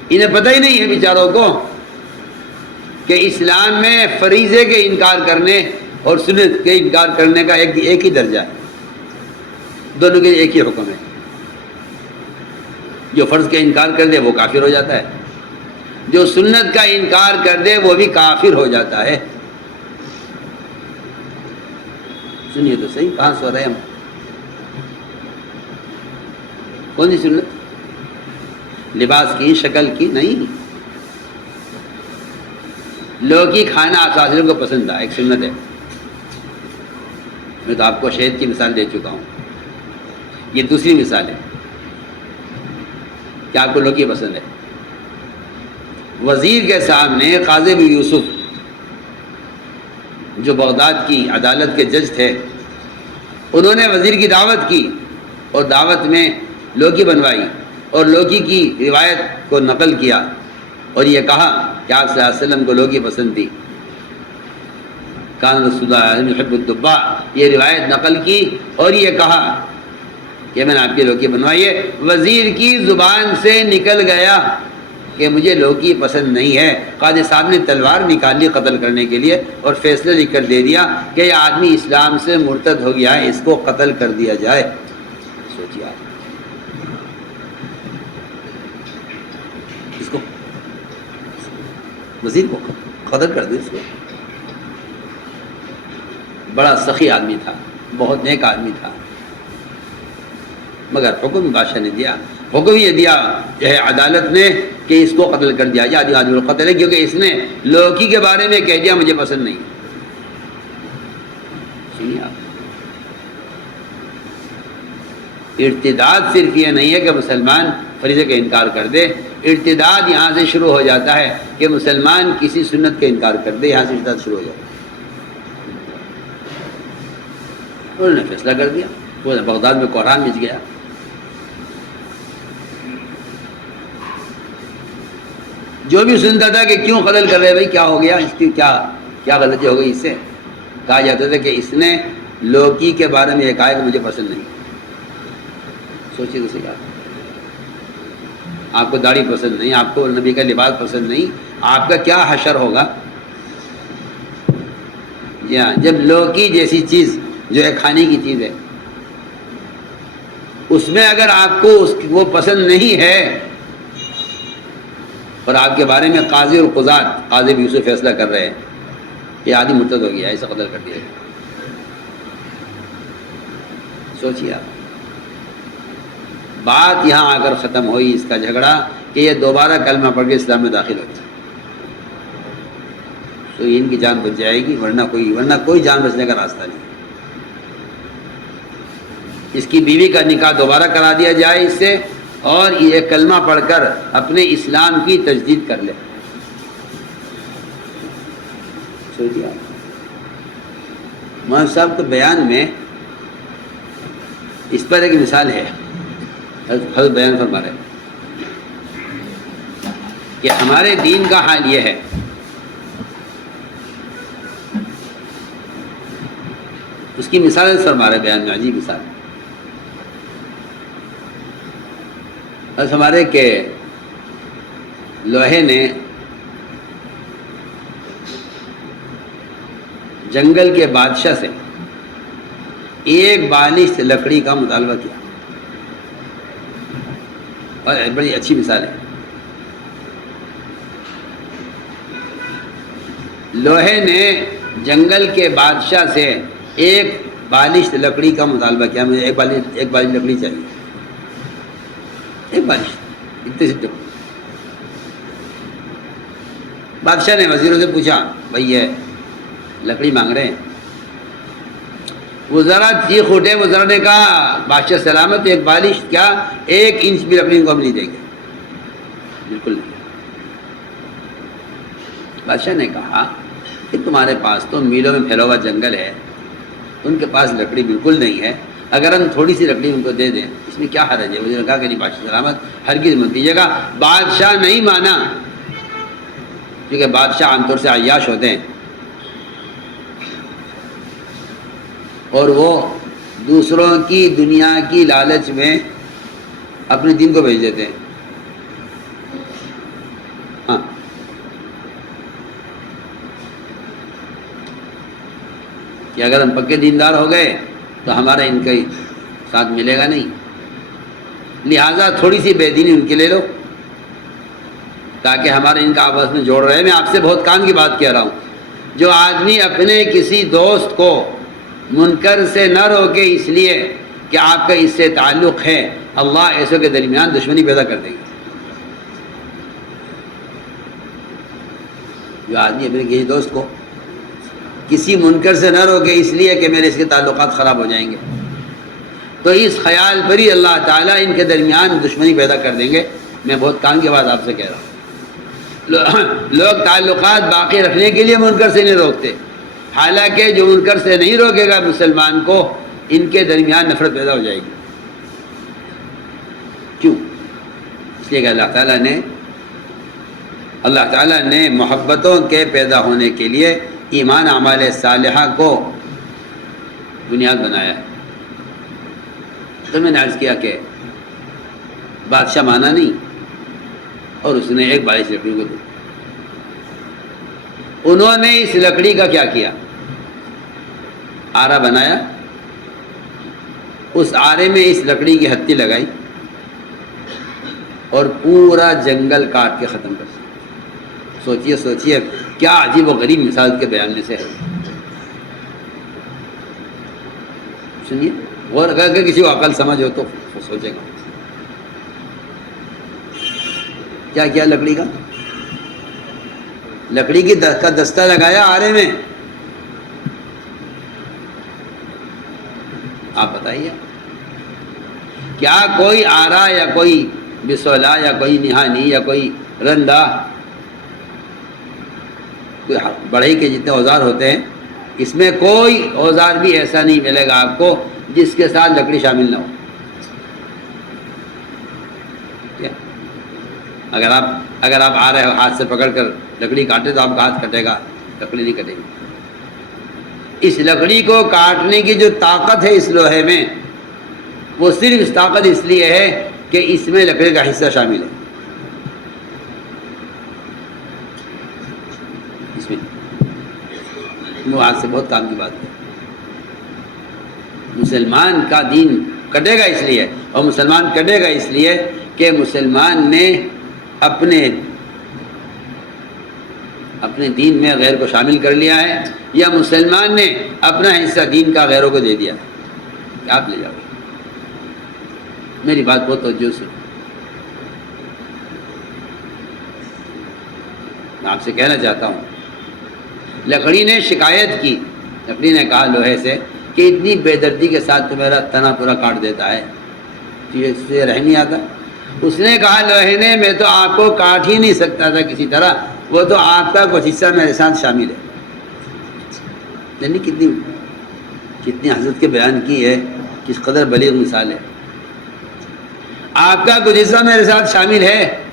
انہیں پتہ ہی نہیں ہے بیچاروں کو کہ اسلام میں فریضے کے انکار کرنے اور سنت کے انکار کرنے کا ایک ہی درجہ ہے، دونوں کے ایک ہی حکم ہے. جو فرض کا انکار کر دے وہ کافر ہو جاتا ہے، جو سنت کا انکار کر دے وہ بھی کافر ہو جاتا ہے. سنیے تو صحیح، کہاں سو رہے ہم؟ کون سی سنت؟ لباس کی، شکل کی نہیں. لوکی کھانا آپ حاضروں کو پسند تھا، ایک سنت ہے. میں تو آپ کو شہد کی مثال دے چکا ہوں، یہ دوسری مثال ہے کہ آپ کو لوکی پسند ہے. وزیر کے سامنے قاضی ابو یوسف جو بغداد کی عدالت کے جج تھے، انہوں نے وزیر کی دعوت کی اور دعوت میں لوکی بنوائی اور لوکی کی روایت کو نقل کیا اور یہ کہا کہ آپ صلی اللہ علیہ وسلم کو لوکی پسند تھی. کان رسول اللہ یحب الدباء، یہ روایت نقل کی اور یہ کہا کہ میں نے آپ کی لوکی بنوائی ہے. وزیر کی زبان سے نکل گیا کہ مجھے لوکی پسند نہیں ہے. قاضی صاحب نے تلوار نکال لی قتل کرنے کے لیے اور فیصلہ لکھ کر دے دیا کہ یہ آدمی اسلام سے مرتد ہو گیا ہے، اس کو قتل کر دیا جائے. سوچیے آپ، اس کو وزیر کو قتل کر دے. اس کو بڑا سخی آدمی تھا، بہت نیک آدمی تھا، مگر حکم بادشاہ نے دیا، حکم یہ دیا جو ہے عدالت نے کہ اس کو قتل کر دیا جائے. آدمی کو قتل ہے کیونکہ اس نے لوکی کے بارے میں کہہ دیا مجھے پسند نہیں. سنیے آپ، ارتداد صرف یہ نہیں ہے کہ مسلمان فریضے کا انکار کر دے. ارتداد یہاں سے شروع ہو جاتا ہے کہ مسلمان کسی سنت کا انکار کر دے، یہاں سے ارتداد شروع ہو جاتا ہے. انہوں نے فیصلہ کر دیا، وہ بغداد میں قرآن مچ گیا. جو بھی سنتا تھا کہ کیوں قتل کر رہے بھائی، کیا ہو گیا، اس کی کیا غلطی ہو گئی، اس سے کہا جاتا تھا کہ اس نے لوکی کے بارے میں یہ کہا کہ مجھے پسند نہیں. سوچیے تو صحیح، آپ کو داڑھی پسند نہیں، آپ کو نبی کا لباس پسند نہیں، آپ کا کیا حشر ہوگا. جب لوکی جیسی چیز جو ہے کھانے کی چیز ہے، اس میں اگر آپ کو وہ پسند نہیں ہے اور آپ کے بارے میں قاضی اور قضات قاضی ابو یوسف فیصلہ کر رہے ہیں کہ آدمی مرتد ہو گیا، ایسا قتل کر دیا. سوچیے آپ، بات یہاں آ کر ختم ہوئی اس کا جھگڑا کہ یہ دوبارہ کلمہ پڑھ کے اسلام میں داخل ہوتا ہے تو ان کی جان بچ جائے گی، ورنہ کوئی جان بچنے کا راستہ نہیں. اس کی بیوی کا نکاح دوبارہ کرا دیا جائے اس سے، اور یہ کلمہ پڑھ کر اپنے اسلام کی تجدید کر لے. سوچیے آپ، مولانا صاحب کے بیان میں اس پر ایک مثال ہے، حضرت بیان فرما رہے ہیں کہ ہمارے دین کا حال یہ ہے، اس کی مثال سر ہمارے بیان میں عجیب مثال بس ہمارے کہ لوہے نے جنگل کے بادشاہ سے ایک بالش لکڑی کا مطالبہ کیا، اور بڑی اچھی مثال ہے۔ لوہے نے جنگل کے بادشاہ سے ایک بالش لکڑی کا مطالبہ کیا، مجھے ایک بالش لکڑی چاہیے، ایک بالش اتنے سے ٹکڑے۔ بادشاہ نے وزیروں سے پوچھا، بھائی یہ لکڑی مانگ رہے ہیں۔ وہ ذرا چیخ اٹھے، وہ ذرا نے کہا، بادشاہ سلامت، ایک بالش کیا 1 انچ بھی لکڑی کو ہم نہیں دیں گے، بالکل نہیں۔ بادشاہ نے کہا کہ تمہارے پاس تو میلوں میں پھیلا ہوا جنگل ہے، ان کے پاس لکڑی بالکل نہیں ہے، اگر ہم تھوڑی سی لکڑی ان کو دے دیں اس میں کیا حرج ہے؟ وزیر نے کہا کہ نہیں بادشاہ سلامت، ہرگز مت دیجیے گا۔ بادشاہ نہیں مانا، کیونکہ بادشاہ عام طور سے عیاش ہوتے ہیں اور وہ دوسروں کی دنیا کی لالچ میں اپنے دین کو بھیج دیتے ہیں۔ ہاں، کہ اگر ہم پکے دیندار ہو گئے تو ہمارا ان کا ساتھ ملے گا نہیں، لہٰذا تھوڑی سی بے دینی ان کے لے لو تاکہ ہمارے ان کا آپس میں جوڑ رہے۔ میں آپ سے بہت کام کی بات کہہ رہا ہوں، جو آدمی اپنے کسی دوست کو منکر سے نہ روکے اس لیے کہ آپ کا اس سے تعلق ہے، اللہ ایسوں کے درمیان دشمنی پیدا کر دے گا۔ جو آدمی اپنے کسی دوست کو کسی منکر سے نہ روکے اس لیے کہ میرے اس کے تعلقات خراب ہو جائیں گے، تو اس خیال پر ہی اللہ تعالیٰ ان کے درمیان دشمنی پیدا کر دیں گے۔ میں بہت کام کی بات آپ سے کہہ رہا ہوں۔ لوگ تعلقات باقی رکھنے کے لیے منکر سے نہیں روکتے، حالانکہ جو منکر سے نہیں روکے گا مسلمان کو، ان کے درمیان نفرت پیدا ہو جائے گی۔ کیوں؟ اس لیے کہ اللہ تعالیٰ نے محبتوں کے پیدا ہونے کے لیے ایمان اعمال صالحہ کو بنیاد بنایا ہے۔ تو میں نے عرض کیا کہ بادشاہ مانا نہیں اور اس نے ایک بالش لکڑی کو دی۔ انہوں نے اس لکڑی کا کیا کیا؟ آرا بنایا، اس آرے میں اس لکڑی کی ہتھی لگائی اور پورا جنگل کاٹ کے ختم کر دیا۔ سوچئے کیا عجیب و غریب مثال کے بیان میں سے ہے۔ سنیے، غور کر کے کسی کو عقل سمجھ ہو تو سوچے گا کیا کیا۔ لکڑی کی کا دستہ لگایا آرے میں۔ آپ بتائیے، کیا کوئی آرا یا کوئی بسولا یا کوئی نہانی یا کوئی رندا، کوئی بڑھئی کے جتنے اوزار ہوتے ہیں، اس میں کوئی اوزار بھی ایسا نہیں ملے گا آپ کو جس کے ساتھ لکڑی شامل نہ ہو۔ اگر آپ آ رہے ہو ہاتھ سے پکڑ کر لکڑی کاٹے تو آپ کا ہاتھ کٹے گا، لکڑی نہیں کٹے گی۔ اس لکڑی کو کاٹنے کی جو طاقت ہے اس لوہے میں، وہ صرف اس طاقت اس لیے ہے کہ اس میں لکڑی کا حصہ شامل ہے۔ اس میں آج سے بہت کام کی بات ہے۔ مسلمان کا دین کٹے گا اس لیے، اور مسلمان کٹے گا اس لیے کہ مسلمان نے اپنے دین میں غیر کو شامل کر لیا ہے، یا مسلمان نے اپنا حصہ دین کا غیروں کو دے دیا ہے کہ آپ لے جاؤ۔ میری بات بہت توجہ سے، میں آپ سے کہنا چاہتا ہوں، لکڑی نے شکایت کی، لکڑی نے کہا لوہے سے کہ اتنی بے دردی کے ساتھ تو میرا تنا پورا کاٹ دیتا ہے، تجھے رہ نہیں آتا؟ اس نے کہا لوہے نے، میں تو آپ کو کاٹ ہی نہیں سکتا تھا کسی طرح، وہ تو آپ کا کچھ حصہ میرے ساتھ شامل ہے۔ یعنی کتنی حضرت کے بیان کی ہے، کس قدر بلیغ مثال ہے۔ آپ کا کچھ حصہ میرے ساتھ شامل ہے،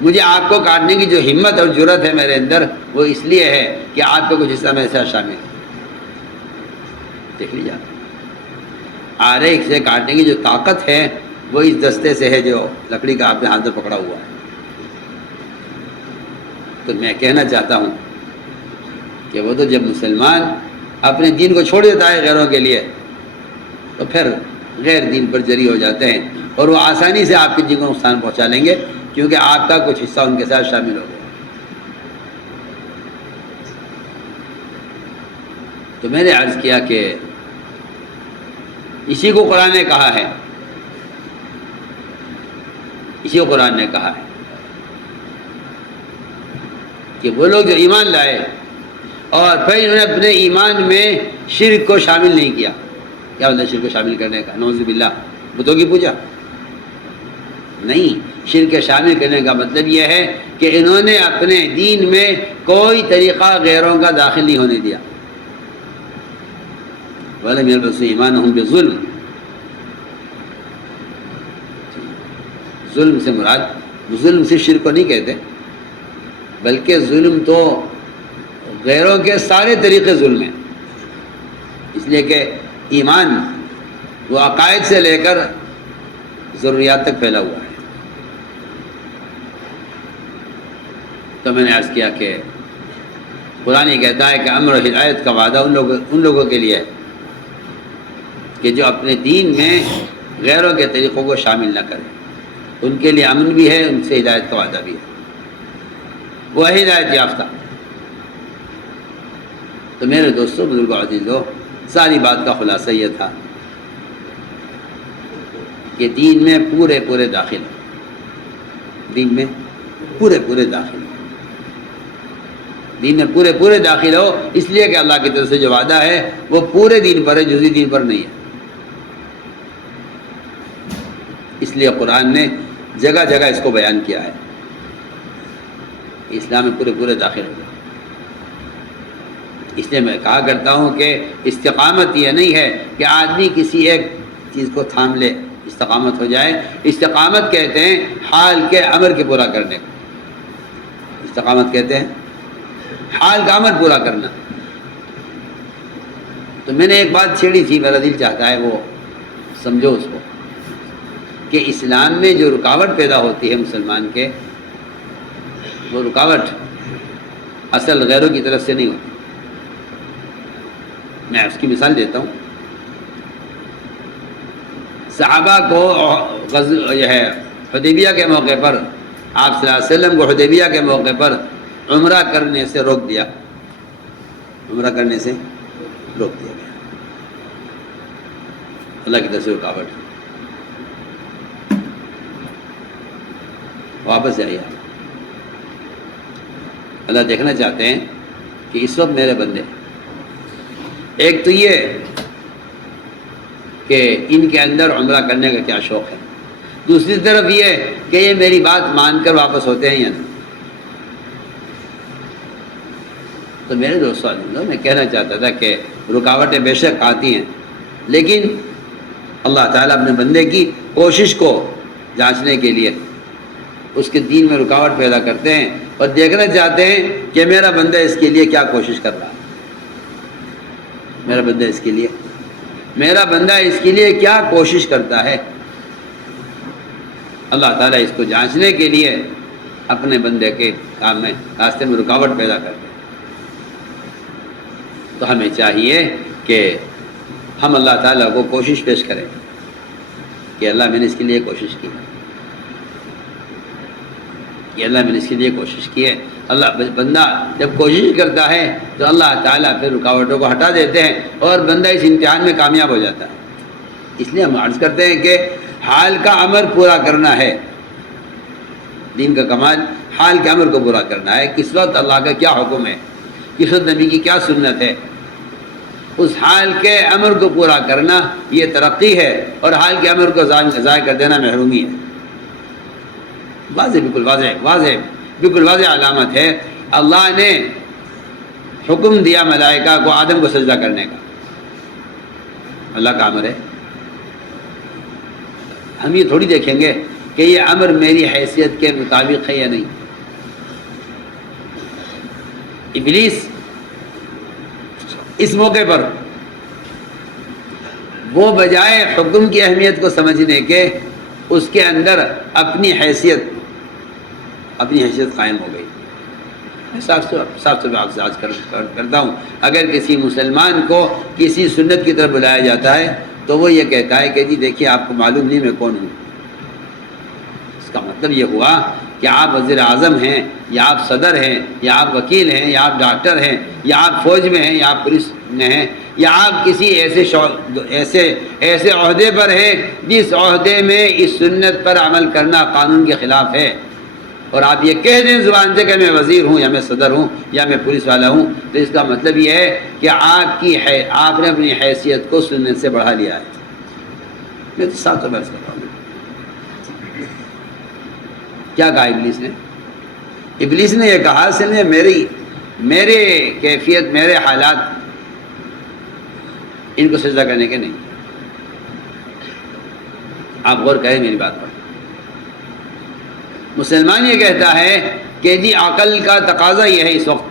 مجھے آپ کو کاٹنے کی جو ہمت اور جرت ہے میرے اندر، وہ اس لیے ہے کہ آپ کا کچھ حصہ میرے ساتھ شامل ہے۔ دیکھ لیجیے آر ایک سے کاٹنے کی جو طاقت ہے وہ اس دستے سے ہے جو لکڑی کا آپ نے ہاتھ میں پکڑا ہوا ہے۔ تو میں کہنا چاہتا ہوں کہ وہ تو جب مسلمان اپنے دین کو چھوڑ دیتا ہے غیروں کے لیے، تو پھر غیر دین پر جری ہو جاتے ہیں، اور وہ آسانی سے آپ کے دین کو نقصان پہنچا لیں گے، کیونکہ آپ کا کچھ حصہ ان کے ساتھ شامل ہو گیا۔ تو میں نے عرض کیا کہ اسی کو قرآن نے کہا ہے، اسی کو قرآن نے کہا ہے کہ وہ لوگ جو ایمان لائے اور پھر انہوں نے اپنے ایمان میں شرک کو شامل نہیں کیا۔ کیا مطلب شرک کو شامل کرنے کا؟ نعوذ باللہ، بتوں کی پوجا نہیں، شرک کے شامل کرنے کا مطلب یہ ہے کہ انہوں نے اپنے دین میں کوئی طریقہ غیروں کا داخل نہیں ہونے دیا۔ وَلَمْ يَلْبَسُوا إِيمَانَهُمْ بِظُلْمٍ، ظلم سے مراد ظلم سے شرک کو نہیں کہتے، بلکہ ظلم تو غیروں کے سارے طریقے ظلم ہیں، اس لیے کہ ایمان وہ عقائد سے لے کر ضروریات تک پھیلا ہوا ہے۔ تو میں نے عرض کیا کہ قرآن یہ کہتا ہے کہ امر و ہدایت کا وعدہ ان لوگوں کے لیے ہے کہ جو اپنے دین میں غیروں کے طریقوں کو شامل نہ کریں، ان کے لیے امن بھی ہے، ان سے ہدایت کا وعدہ بھی ہے، وہ ہے ہدایت یافتہ۔ تو میرے دوستوں، بزرگوں، عزیزوں، ساری بات کا خلاصہ یہ تھا کہ دین میں پورے داخل ہو، دین میں پورے داخل ہو، دین میں پورے داخل ہو، اس لیے کہ اللہ کی طرف سے جو وعدہ ہے وہ پورے دین پر ہے، جزوی دین پر نہیں ہے۔ اس لیے قرآن نے جگہ جگہ اس کو بیان کیا ہے، اسلام میں پورے داخل ہو جائے۔ اس لیے میں کہا کرتا ہوں کہ استقامت یہ نہیں ہے کہ آدمی کسی ایک چیز کو تھام لے استقامت ہو جائے۔ استقامت کہتے ہیں حال کے امر کے پورا کرنے کو، استقامت کہتے ہیں حال کا امر پورا کرنا۔ تو میں نے ایک بات چھیڑی تھی، میرا دل چاہتا ہے وہ سمجھو اس کو، کہ اسلام میں جو رکاوٹ پیدا ہوتی ہے مسلمان کے، وہ رکاوٹ اصل غیروں کی طرف سے نہیں ہوتی۔ میں اس کی مثال دیتا ہوں۔ صحابہ کو یہ ہے حدیبیہ کے موقع پر آپ صلی اللہ علیہ وسلم کو حدیبیہ کے موقع پر عمرہ کرنے سے روک دیا، عمرہ کرنے سے روک دیا گیا، اللہ کی طرف سے رکاوٹ۔ واپس جائیے، اللہ دیکھنا چاہتے ہیں کہ اس وقت میرے بندے، ایک تو یہ کہ ان کے اندر عمرہ کرنے کا کیا شوق ہے، دوسری طرف یہ کہ یہ میری بات مان کر واپس ہوتے ہیں یا نہیں۔ تو میرے دوستوں، میں کہنا چاہتا تھا کہ رکاوٹیں بے شک آتی ہیں، لیکن اللہ تعالیٰ اپنے بندے کی کوشش کو جانچنے کے لیے اس کے دین میں رکاوٹ پیدا کرتے ہیں اور دیکھنا چاہتے ہیں کہ میرا بندہ اس کے لیے کیا کوشش کر رہا ہے، میرا بندہ اس کے لیے کیا کوشش کرتا ہے۔ اللہ تعالیٰ اس کو جانچنے کے لیے اپنے بندے کے کام میں راستے میں رکاوٹ پیدا کرتے ہیں۔ تو ہمیں چاہیے کہ ہم اللہ تعالیٰ کو کوشش پیش کریں کہ اللہ میں نے اس کے لیے کوشش کی، کہ اللہ میں نے اس کے لیے کوشش کی ہے۔ اللہ بندہ جب کوشش کرتا ہے تو اللہ تعالیٰ پھر رکاوٹوں کو ہٹا دیتے ہیں اور بندہ اس امتحان میں کامیاب ہو جاتا ہے۔ اس لیے ہم عرض کرتے ہیں کہ حال کا امر پورا کرنا ہے، دین کا کمال حال کے امر کو پورا کرنا ہے۔ کس وقت اللہ کا کیا حکم ہے، کس وقت نبی کی کیا سنت ہے، اس حال کے امر کو پورا کرنا یہ ترقی ہے، اور حال کے امر کو ضائع کر دینا محرومی ہے۔ بالکل واضح علامت ہے۔ اللہ نے حکم دیا ملائکہ کو آدم کو سجدہ کرنے کا، اللہ کا امر ہے۔ ہم یہ تھوڑی دیکھیں گے کہ یہ امر میری حیثیت کے مطابق ہے یا نہیں. ابلیس اس موقع پر وہ بجائے حکم کی اہمیت کو سمجھنے کے اس کے اندر اپنی حیثیت قائم ہو گئی. میں صاف آپ سے آج کرتا ہوں، اگر کسی مسلمان کو کسی سنت کی طرف بلایا جاتا ہے تو وہ یہ کہتا ہے کہ جی دیکھیے آپ کو معلوم نہیں میں کون ہوں. اس کا مطلب یہ ہوا کہ آپ وزیر اعظم ہیں یا آپ صدر ہیں یا آپ وکیل ہیں یا آپ ڈاکٹر ہیں یا آپ فوج میں ہیں یا آپ پولیس میں ہیں یا آپ کسی ایسے عہدے پر ہیں جس عہدے میں اس سنت پر عمل کرنا قانون کے خلاف ہے، اور آپ یہ کہہ دیں زبان سے کہ میں وزیر ہوں یا میں صدر ہوں یا میں پولیس والا ہوں، تو اس کا مطلب یہ ہے کہ آپ نے اپنی حیثیت کو سنت سے بڑھا لیا ہے. میں تو ساتھ بحث کر رہا ہوں. کیا کہا ابلیس نے؟ ابلیس نے یہ کہا اصل میں میرے کیفیت، میرے حالات ان کو سجدہ کرنے کے نہیں. آپ غور کریں میری بات پر. مسلمان یہ کہتا ہے کہ جی عقل کا تقاضا یہ ہے، اس وقت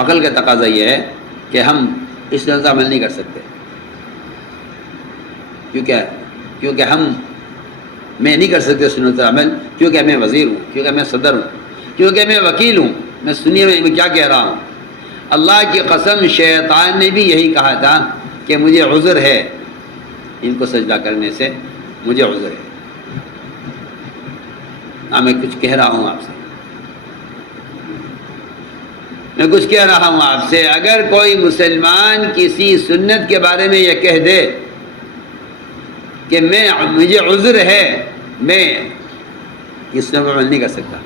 عقل کا تقاضا یہ ہے کہ ہم اس طرح عمل نہیں کر سکتے کیونکہ میں نہیں کر سکتے سنت عمل، کیونکہ میں وزیر ہوں، کیونکہ میں صدر ہوں، کیونکہ میں وکیل ہوں. میں سنیے میں کیا کہہ رہا ہوں. اللہ کی قسم شیطان نے بھی یہی کہا تھا کہ مجھے عذر ہے ان کو سجدہ کرنے سے، مجھے عذر ہے. میں کچھ کہہ رہا ہوں آپ سے، اگر کوئی مسلمان کسی سنت کے بارے میں یہ کہہ دے کہ مجھے عذر ہے، میں اس پر عمل نہیں کر سکتا،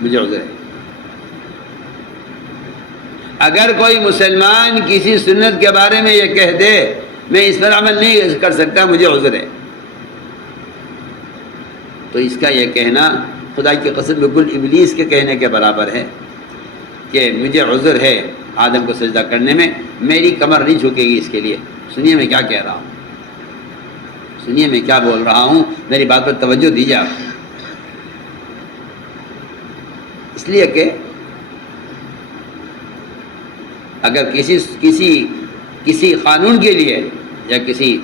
مجھے عذر ہے. اگر کوئی مسلمان کسی سنت کے بارے میں یہ کہہ دے میں اس پر عمل نہیں کر سکتا، مجھے عذر ہے، تو اس کا یہ کہنا خدا کی قسم بالکل ابلیس کے کہنے کے برابر ہے کہ مجھے عذر ہے آدم کو سجدہ کرنے میں، میری کمر نہیں جھکے گی اس کے لیے. سنیے میں کیا کہہ رہا ہوں، سنیے میں کیا بول رہا ہوں، میری بات پر توجہ دیجیے آپ. اس لیے کہ اگر کسی قانون کے لیے یا کسی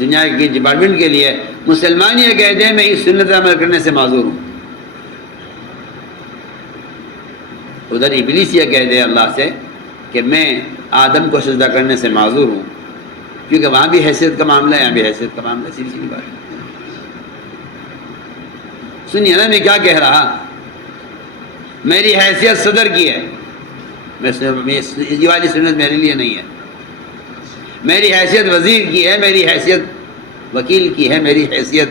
دنیا کی ڈپارٹمنٹ کے لیے مسلمان یہ کہہ دیں میں اس سنت عمل کرنے سے معذور ہوں، ادھر ابلیس یہ کہہ دے اللہ سے کہ میں آدم کو سجدہ کرنے سے معذور ہوں، کیونکہ وہاں بھی حیثیت کا معاملہ ہے، یہاں بھی حیثیت کا معاملہ ہے. سیدھی بات. سنیے نا میں کیا کہہ رہا. میری حیثیت صدر کی ہے، یہ والی سنت میرے لیے نہیں ہے. میری حیثیت وزیر کی ہے، میری حیثیت وکیل کی ہے، میری حیثیت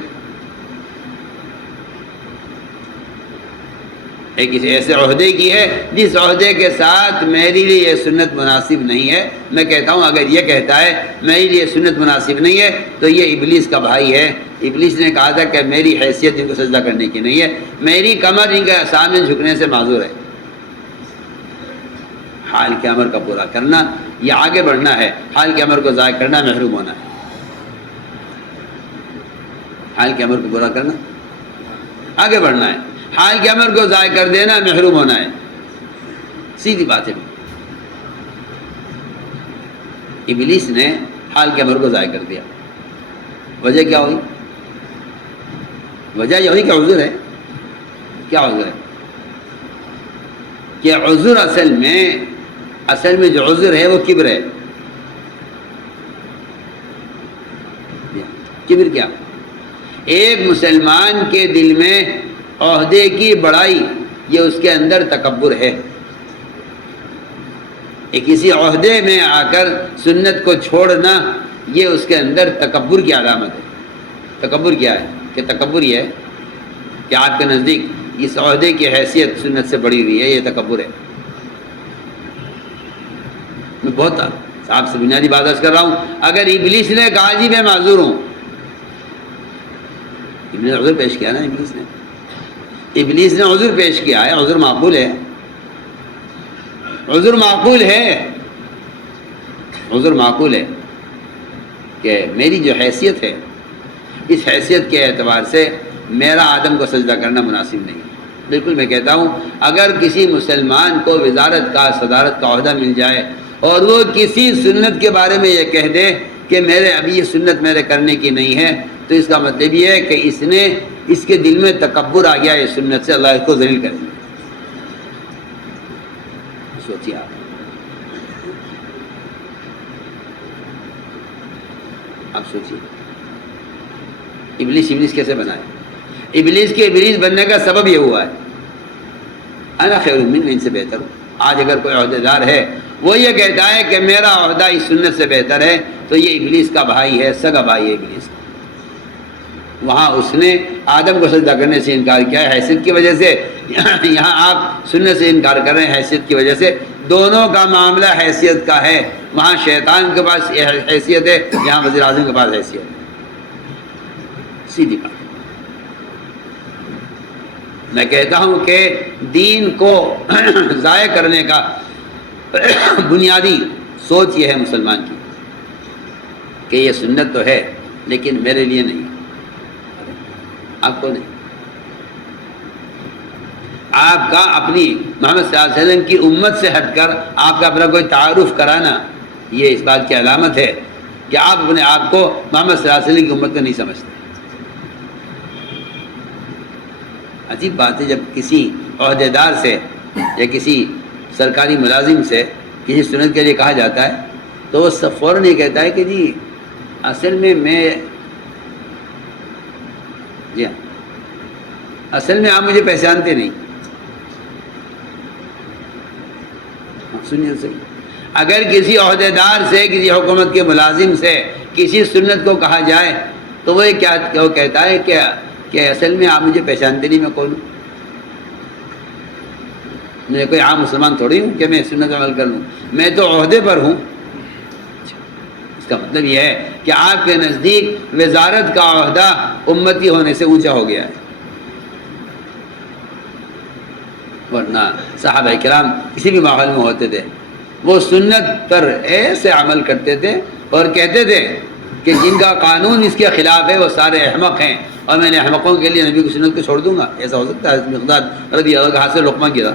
ایک ایسے عہدے کی ہے جس عہدے کے ساتھ میرے لیے یہ سنت مناسب نہیں ہے. میں کہتا ہوں اگر یہ کہتا ہے میرے لیے سنت مناسب نہیں ہے تو یہ ابلیس کا بھائی ہے. ابلیس نے کہا تھا کہ میری حیثیت ان کو سجدہ کرنے کی نہیں ہے، میری کمر ان کے سامنے جھکنے سے معذور ہے. حال کے امر کا پورا کرنا یہ آگے بڑھنا ہے، حال کے امر کو ضائع کرنا محروم ہونا ہے. حال کے امر کو پورا کرنا آگے بڑھنا ہے، حال کے امر کو ضائع کر دینا محروم ہونا ہے. سیدھی بات ہے. ابلیس نے حال کے امر کو ضائع کر دیا. وجہ کیا ہوئی؟ وجہ یہ ہوئی کہ عذر ہے. کیا عذر ہے؟ کہ عذر اصل میں جو عذر ہے وہ کبر ہے. کبر کیا؟ ایک مسلمان کے دل میں عہدے کی بڑائی، یہ اس کے اندر تکبر ہے. کسی عہدے میں آ کر سنت کو چھوڑنا یہ اس کے اندر تکبر کی علامت ہے. تکبر کیا ہے؟ کہ تکبر یہ ہے کہ آپ کے نزدیک اس عہدے کی حیثیت سنت سے بڑی ہوئی ہے، یہ تکبر ہے. میں بہت آپ سے بنیادی بات عرض کر رہا ہوں. اگر ابلیس نے کہا جی میں معذور ہوں، ابلیس نے عذر پیش کیا نا. ابلیس نے عذر پیش کیا ہے، عذر معقول ہے. عذر معقول ہے، عذر معقول ہے کہ میری جو حیثیت ہے اس حیثیت کے اعتبار سے میرا آدم کو سجدہ کرنا مناسب نہیں. بالکل میں کہتا ہوں اگر کسی مسلمان کو وزارت کا صدارت کا عہدہ مل جائے اور وہ کسی سنت کے بارے میں یہ کہہ دے کہ میرے ابھی یہ سنت میرے کرنے کی نہیں ہے، تو اس کا مطلب یہ ہے کہ اس کے دل میں تکبر آ گیا، یہ سنت سے اللہ اس کو ذلیل کرے. سوچیے آپ سوچیے ابلیس کیسے بنا ہے؟ ابلیس کے ابلیس بننے کا سبب یہ ہوا ہے انا خیر منہ، ان سے بہتر ہوں. آج اگر کوئی عہدے دار ہے وہ یہ کہتا ہے کہ میرا عہدہ اس سنت سے بہتر ہے، تو یہ ابلیس کا بھائی ہے، سگا بھائی ہے ابلیس کا. وہاں اس نے آدم کو سجدہ کرنے سے انکار کیا ہے حیثیت کی وجہ سے، یہاں آپ سنت سے انکار کر رہے ہیں حیثیت کی وجہ سے. دونوں کا معاملہ حیثیت کا ہے. وہاں شیطان کے پاس حیثیت ہے، یہاں وزیر اعظم کے پاس حیثیت ہے. سیدھی بات. میں کہتا ہوں کہ دین کو ضائع کرنے کا بنیادی سوچ یہ ہے مسلمان کی کہ یہ سنت تو ہے لیکن میرے لیے نہیں، آپ کو نہیں. آپ کا اپنی محمد صلی اللہ علیہ وسلم کی امت سے ہٹ کر آپ کا اپنا کوئی تعارف کرانا، یہ اس بات کی علامت ہے کہ آپ اپنے آپ کو محمد صلی اللہ علیہ وسلم کی امت کو نہیں سمجھتے. عجیب بات ہے جب کسی عہدے دار سے یا کسی سرکاری ملازم سے کسی سنت کے لیے کہا جاتا ہے تو وہ سب فوراً یہ کہتا ہے کہ جی اصل میں جی ہاں اصل میں آپ مجھے پہچانتے نہیں. سنیے صحیح، اگر کسی عہدے دار سے کسی حکومت کے ملازم سے کسی سنت کو کہا جائے تو وہ کیا وہ کہتا ہے کہ اصل میں آپ مجھے پہچانتے نہیں، میں کون ہوں؟ میں کوئی عام مسلمان تھوڑی ہوں کہ میں سنت عمل کر لوں، میں تو عہدے پر ہوں. اس کا مطلب یہ ہے کہ آپ کے نزدیک وزارت کا عہدہ امتی ہونے سے اونچا ہو گیا ہے. ورنہ صحابہ کرام کسی بھی ماحول میں ہوتے تھے وہ سنت پر ایسے عمل کرتے تھے اور کہتے تھے کہ جن کا قانون اس کے خلاف ہے وہ سارے احمق ہیں اور میں نے احمقوں کے لیے نبی کی سنت کو چھوڑ دوں گا. ایسا ہو سکتا ہے؟ حضرت مقداد رضی اللہ عنہ کے ہاتھ سے لقمہ گرا،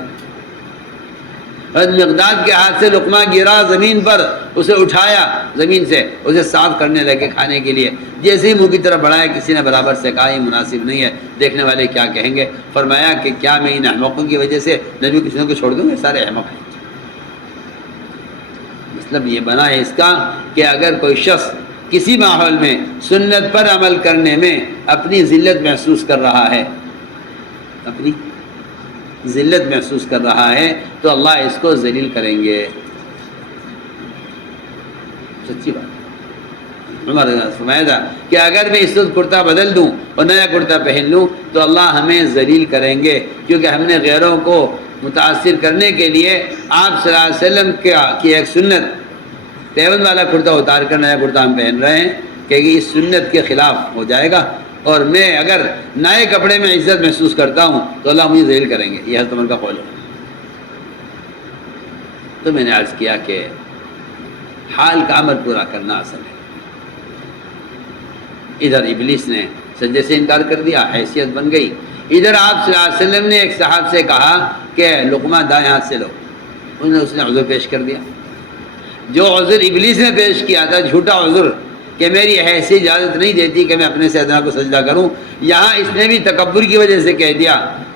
حضرت مقداد کے ہاتھ سے لقمہ گرا زمین پر، اسے اٹھایا زمین سے، اسے صاف کرنے لگے کھانے کے لیے. جیسے ہی منہ کی طرف بڑھایا کسی نے برابر سے کہا یہ مناسب نہیں ہے، دیکھنے والے کیا کہیں گے. فرمایا کہ کیا میں ان احمقوں کی وجہ سے نبی کی سنت کو چھوڑ دوں گا؟ سارے احمق ہیں. مطلب یہ بنا ہے اس کا کہ اگر کوئی شخص کسی ماحول میں سنت پر عمل کرنے میں اپنی ذلت محسوس کر رہا ہے، اپنی ذلت محسوس کر رہا ہے تو اللہ اس کو ذلیل کریں گے. سچی بات. عمر نے فرمایا تھا کہ اگر میں اس وقت کرتا بدل دوں اور نیا کرتا پہن لوں تو اللہ ہمیں ذلیل کریں گے، کیونکہ ہم نے غیروں کو متاثر کرنے کے لیے آپ صلی اللہ علیہ وسلم کی ایک سنت پیون والا کرتا اتار کر نیا کرتا ہم پہن رہے ہیں کہ اس سنت کے خلاف ہو جائے گا، اور میں اگر نئے کپڑے میں عزت محسوس کرتا ہوں تو اللہ مجھے ذلیل کریں گے. یہ حضرت عمر کا قول ہے. تو میں نے عرض کیا کہ حال کا امر پورا کرنا آسان ہے. ادھر ابلیس نے سجدے سے انکار کر دیا، حیثیت بن گئی. ادھر آپ صلی اللہ علیہ وسلم نے ایک صحابی سے کہا کہ لقمہ دائیں ہاتھ سے لو، اس نے عذر پیش کر دیا. جو عذر ابلیس نے پیش کیا تھا، جھوٹا عذر کہ میری حیثیت اجازت نہیں دیتی کہ میں اپنے سیدنا کو سجدہ کروں، یہاں اس نے بھی تکبر کی وجہ سے کہہ دیا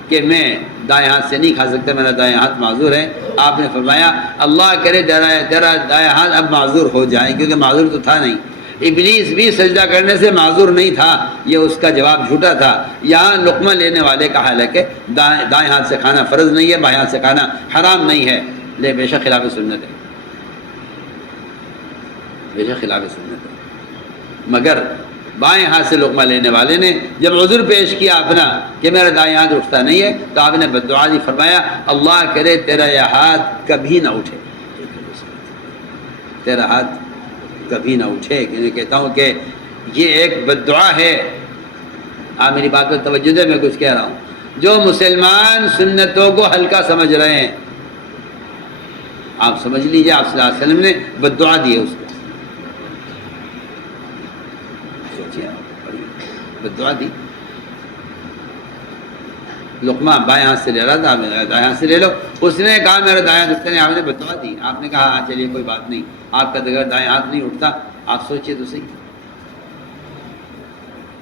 کہ میں دائیں ہاتھ سے نہیں کھا سکتا، میرا دائیں ہاتھ معذور ہے. آپ نے فرمایا اللہ کرے تیرا دائیں ہاتھ اب معذور ہو جائے، کیونکہ معذور تو تھا نہیں. ابلیس بھی سجدہ کرنے سے معذور نہیں تھا، یہ اس کا جواب جھوٹا تھا. یہاں لقمہ لینے والے کا حال ہے کہ دائیں ہاتھ سے کھانا فرض نہیں ہے، بائیں ہاتھ سے کھانا حرام نہیں ہے، لے بے شک خلاف سنت ہے، بے شک خلاف سنت ہے. مگر بائیں ہاتھ سے لقمہ لینے والے نے جب عذر پیش کیا اپنا کہ میرا دائیں ہاتھ اٹھتا نہیں ہے، تو آپ نے بددعا دی، فرمایا اللہ کرے تیرا یہ ہاتھ کبھی نہ اٹھے، تیرا ہاتھ کبھی نہ اٹھے. میں کہتا ہوں کہ یہ ایک بددعا ہے. آپ میری بات پر توجہ دیں، میں کچھ کہہ رہا ہوں. جو مسلمان سنتوں کو ہلکا سمجھ رہے ہیں، آپ سمجھ لیجیے آپ صلی اللہ علیہ وسلم نے بددعا دی ہے اس کو. بدعا دی. لقمہ بائیں ہاتھ سے لے رہا تھا, دائیں ہاتھ سے لے لو. اس نے کہا میرا دائیں ہاتھ نہیں, آپ نے بدعا دی. آپ نے کہا ہاں چلیے کوئی بات نہیں, آپ کا اگر دائیں ہاتھ نہیں اٹھتا, آپ سوچئے تو صحیح,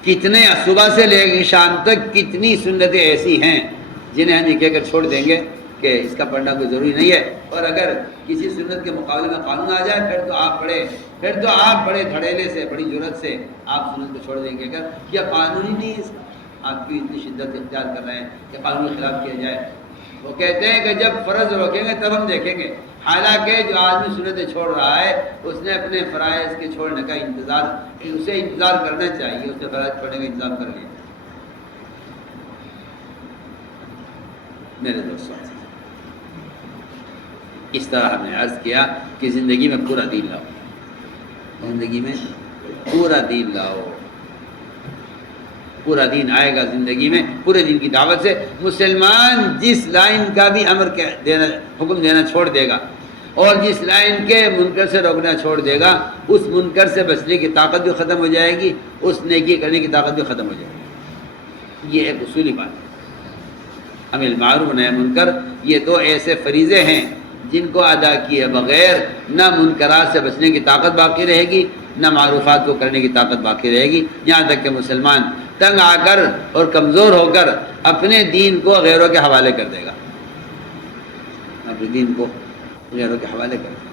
کتنے صبح سے لے کے شام تک کتنی سنتیں ایسی ہیں جنہیں ہم یہ کہہ کر چھوڑ دیں گے کہ اس کا پڑھنا کوئی ضروری نہیں ہے. اور اگر کسی سنت کے مقابلے میں قانون آ جائے پھر تو آپ بڑے دھڑیلے سے, بڑی جرأت سے آپ سنت کو چھوڑ دیں گے. اگر کیا قانون ہی نہیں ہے, آپ کی اتنی شدت اختیار کر رہے ہیں کہ قانون کے خلاف کیا جائے. وہ کہتے ہیں کہ جب فرض روکیں گے تب ہم دیکھیں گے. حالانکہ جو آدمی سنتیں چھوڑ رہا ہے اس نے اپنے فرائض کے چھوڑنے کا اسے انتظار کرنا چاہیے, اس نے فرائض پڑھنے کا انتظام کر لیا. میرے دوستوں, اس طرح ہم نے عرض کیا کہ زندگی میں پورا دین لاؤ, زندگی میں پورا دین لاؤ. پورا دین آئے گا زندگی میں, پورے دین کی دعوت سے. مسلمان جس لائن کا بھی حکم دینا چھوڑ دے گا اور جس لائن کے منکر سے روکنا چھوڑ دے گا, اس منکر سے بچنے کی طاقت بھی ختم ہو جائے گی, اس نیکی کرنے کی طاقت بھی ختم ہو جائے گی. یہ ایک اصولی بات ہے. امر بالمعروف نہی عن المنکر, یہ دو ایسے فریضے ہیں جن کو ادا کیے بغیر نہ منکرات سے بچنے کی طاقت باقی رہے گی, نہ معروفات کو کرنے کی طاقت باقی رہے گی. یہاں تک کہ مسلمان تنگ آ کر اور کمزور ہو کر اپنے دین کو غیروں کے حوالے کر دے گا, اپنے دین کو غیروں کے حوالے کر دے گا.